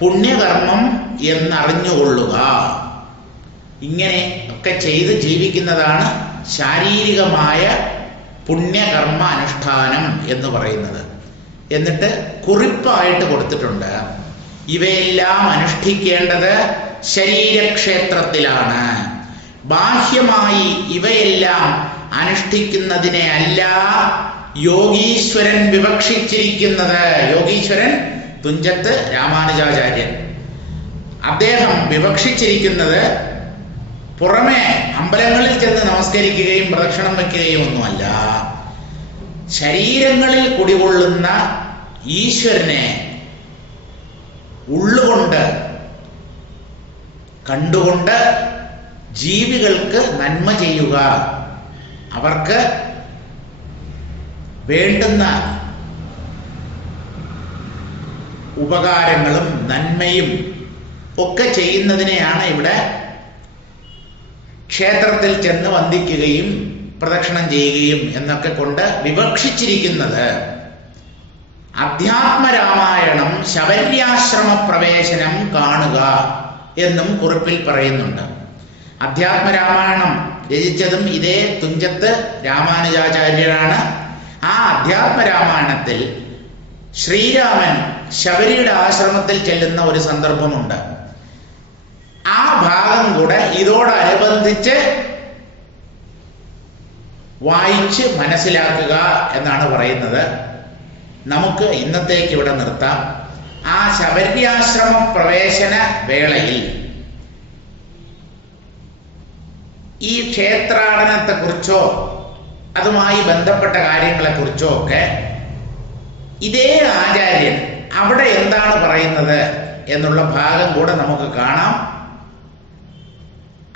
പുണ്യകർമ്മം എന്നറിഞ്ഞുകൊള്ളുക. ഇങ്ങനെ ഒക്കെ ചെയ്ത് ജീവിക്കുന്നതാണ് ശാരീരികമായ പുണ്യകർമ്മ അനുഷ്ഠാനം എന്ന് പറയുന്നത്. എന്നിട്ട് കുറിപ്പായിട്ട് കൊടുത്തിട്ടുണ്ട്, ഇവയെല്ലാം അനുഷ്ഠിക്കേണ്ടത് ശരീരക്ഷേത്രത്തിലാണ്. ബാഹ്യമായി ഇവയെല്ലാം അനുഷ്ഠിക്കുന്നതിനെ അല്ല യോഗീശ്വരൻ വിവക്ഷിച്ചിരിക്കുന്നത്. യോഗീശ്വരൻ തുഞ്ചത്ത് രാമാനുജാചാര്യൻ, അദ്ദേഹം വിവക്ഷിച്ചിരിക്കുന്നത് പുറമെ അമ്പലങ്ങളിൽ ചെന്ന് നമസ്കരിക്കുകയും പ്രദക്ഷിണം വയ്ക്കുകയും ഒന്നുമല്ല. ശരീരങ്ങളിൽ കുടികൊള്ളുന്ന ഈശ്വരനെ ഉള്ളുകൊണ്ട് കണ്ടുകൊണ്ട് ജീവികൾക്ക് നന്മ ചെയ്യുക, അവർക്ക് വേണ്ടുന്ന ഉപകാരങ്ങളും നന്മയും ഒക്കെ ചെയ്യുന്നതിനെയാണ് ഇവിടെ ക്ഷേത്രത്തിൽ ചെന്ന് വന്ദിക്കുകയും പ്രദക്ഷിണം ചെയ്യുകയും എന്നൊക്കെ കൊണ്ട് വിവക്ഷിച്ചിരിക്കുന്നത്. അധ്യാത്മരാമായണം ശബര്യാശ്രമ പ്രവേശനം കാണുക എന്നും കുറിപ്പിൽ പറയുന്നുണ്ട്. അധ്യാത്മരാമായണം രചിച്ചതും ഇതേ തുഞ്ചത്ത് രാമാനുജാചാര്യരാണ്. ആ അധ്യാത്മരാമായണത്തിൽ ശ്രീരാമൻ ശബരിയുടെ ആശ്രമത്തിൽ ചെല്ലുന്ന ഒരു സന്ദർഭമുണ്ട്. ആ ഭാഗം കൂടെ ഇതോടനുബന്ധിച്ച് വായിച്ച് മനസ്സിലാക്കുക എന്നാണ് പറയുന്നത്. നമുക്ക് ഇന്നത്തേക്ക് ഇവിടെ നിർത്താം. ആ ശബര്യാശ്രമ പ്രവേശന വേളയിൽ ഈ ക്ഷേത്രാടനത്തെക്കുറിച്ചോ അതുമായി ബന്ധപ്പെട്ട കാര്യങ്ങളെക്കുറിച്ചോ ഒക്കെ ഇതേ ആചാര്യൻ അവിടെ എന്താണ് പറയുന്നത് എന്നുള്ള ഭാഗം കൂടെ നമുക്ക് കാണാം.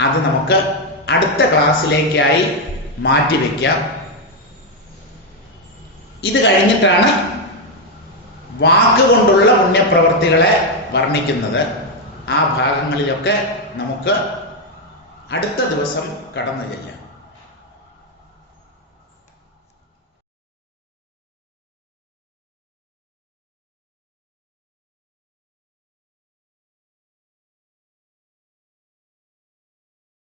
അത് നമുക്ക് അടുത്ത ക്ലാസ്സിലേക്കായി മാറ്റിവെക്കാം. ഇത് കഴിഞ്ഞിട്ടാണ് വാക്കുകൊണ്ടുള്ള പുണ്യപ്രവൃത്തികളെ വർണ്ണിക്കുന്നത്. ആ ഭാഗങ്ങളിലൊക്കെ നമുക്ക് അടുത്ത ദിവസം കടന്നു ചെല്ലാം.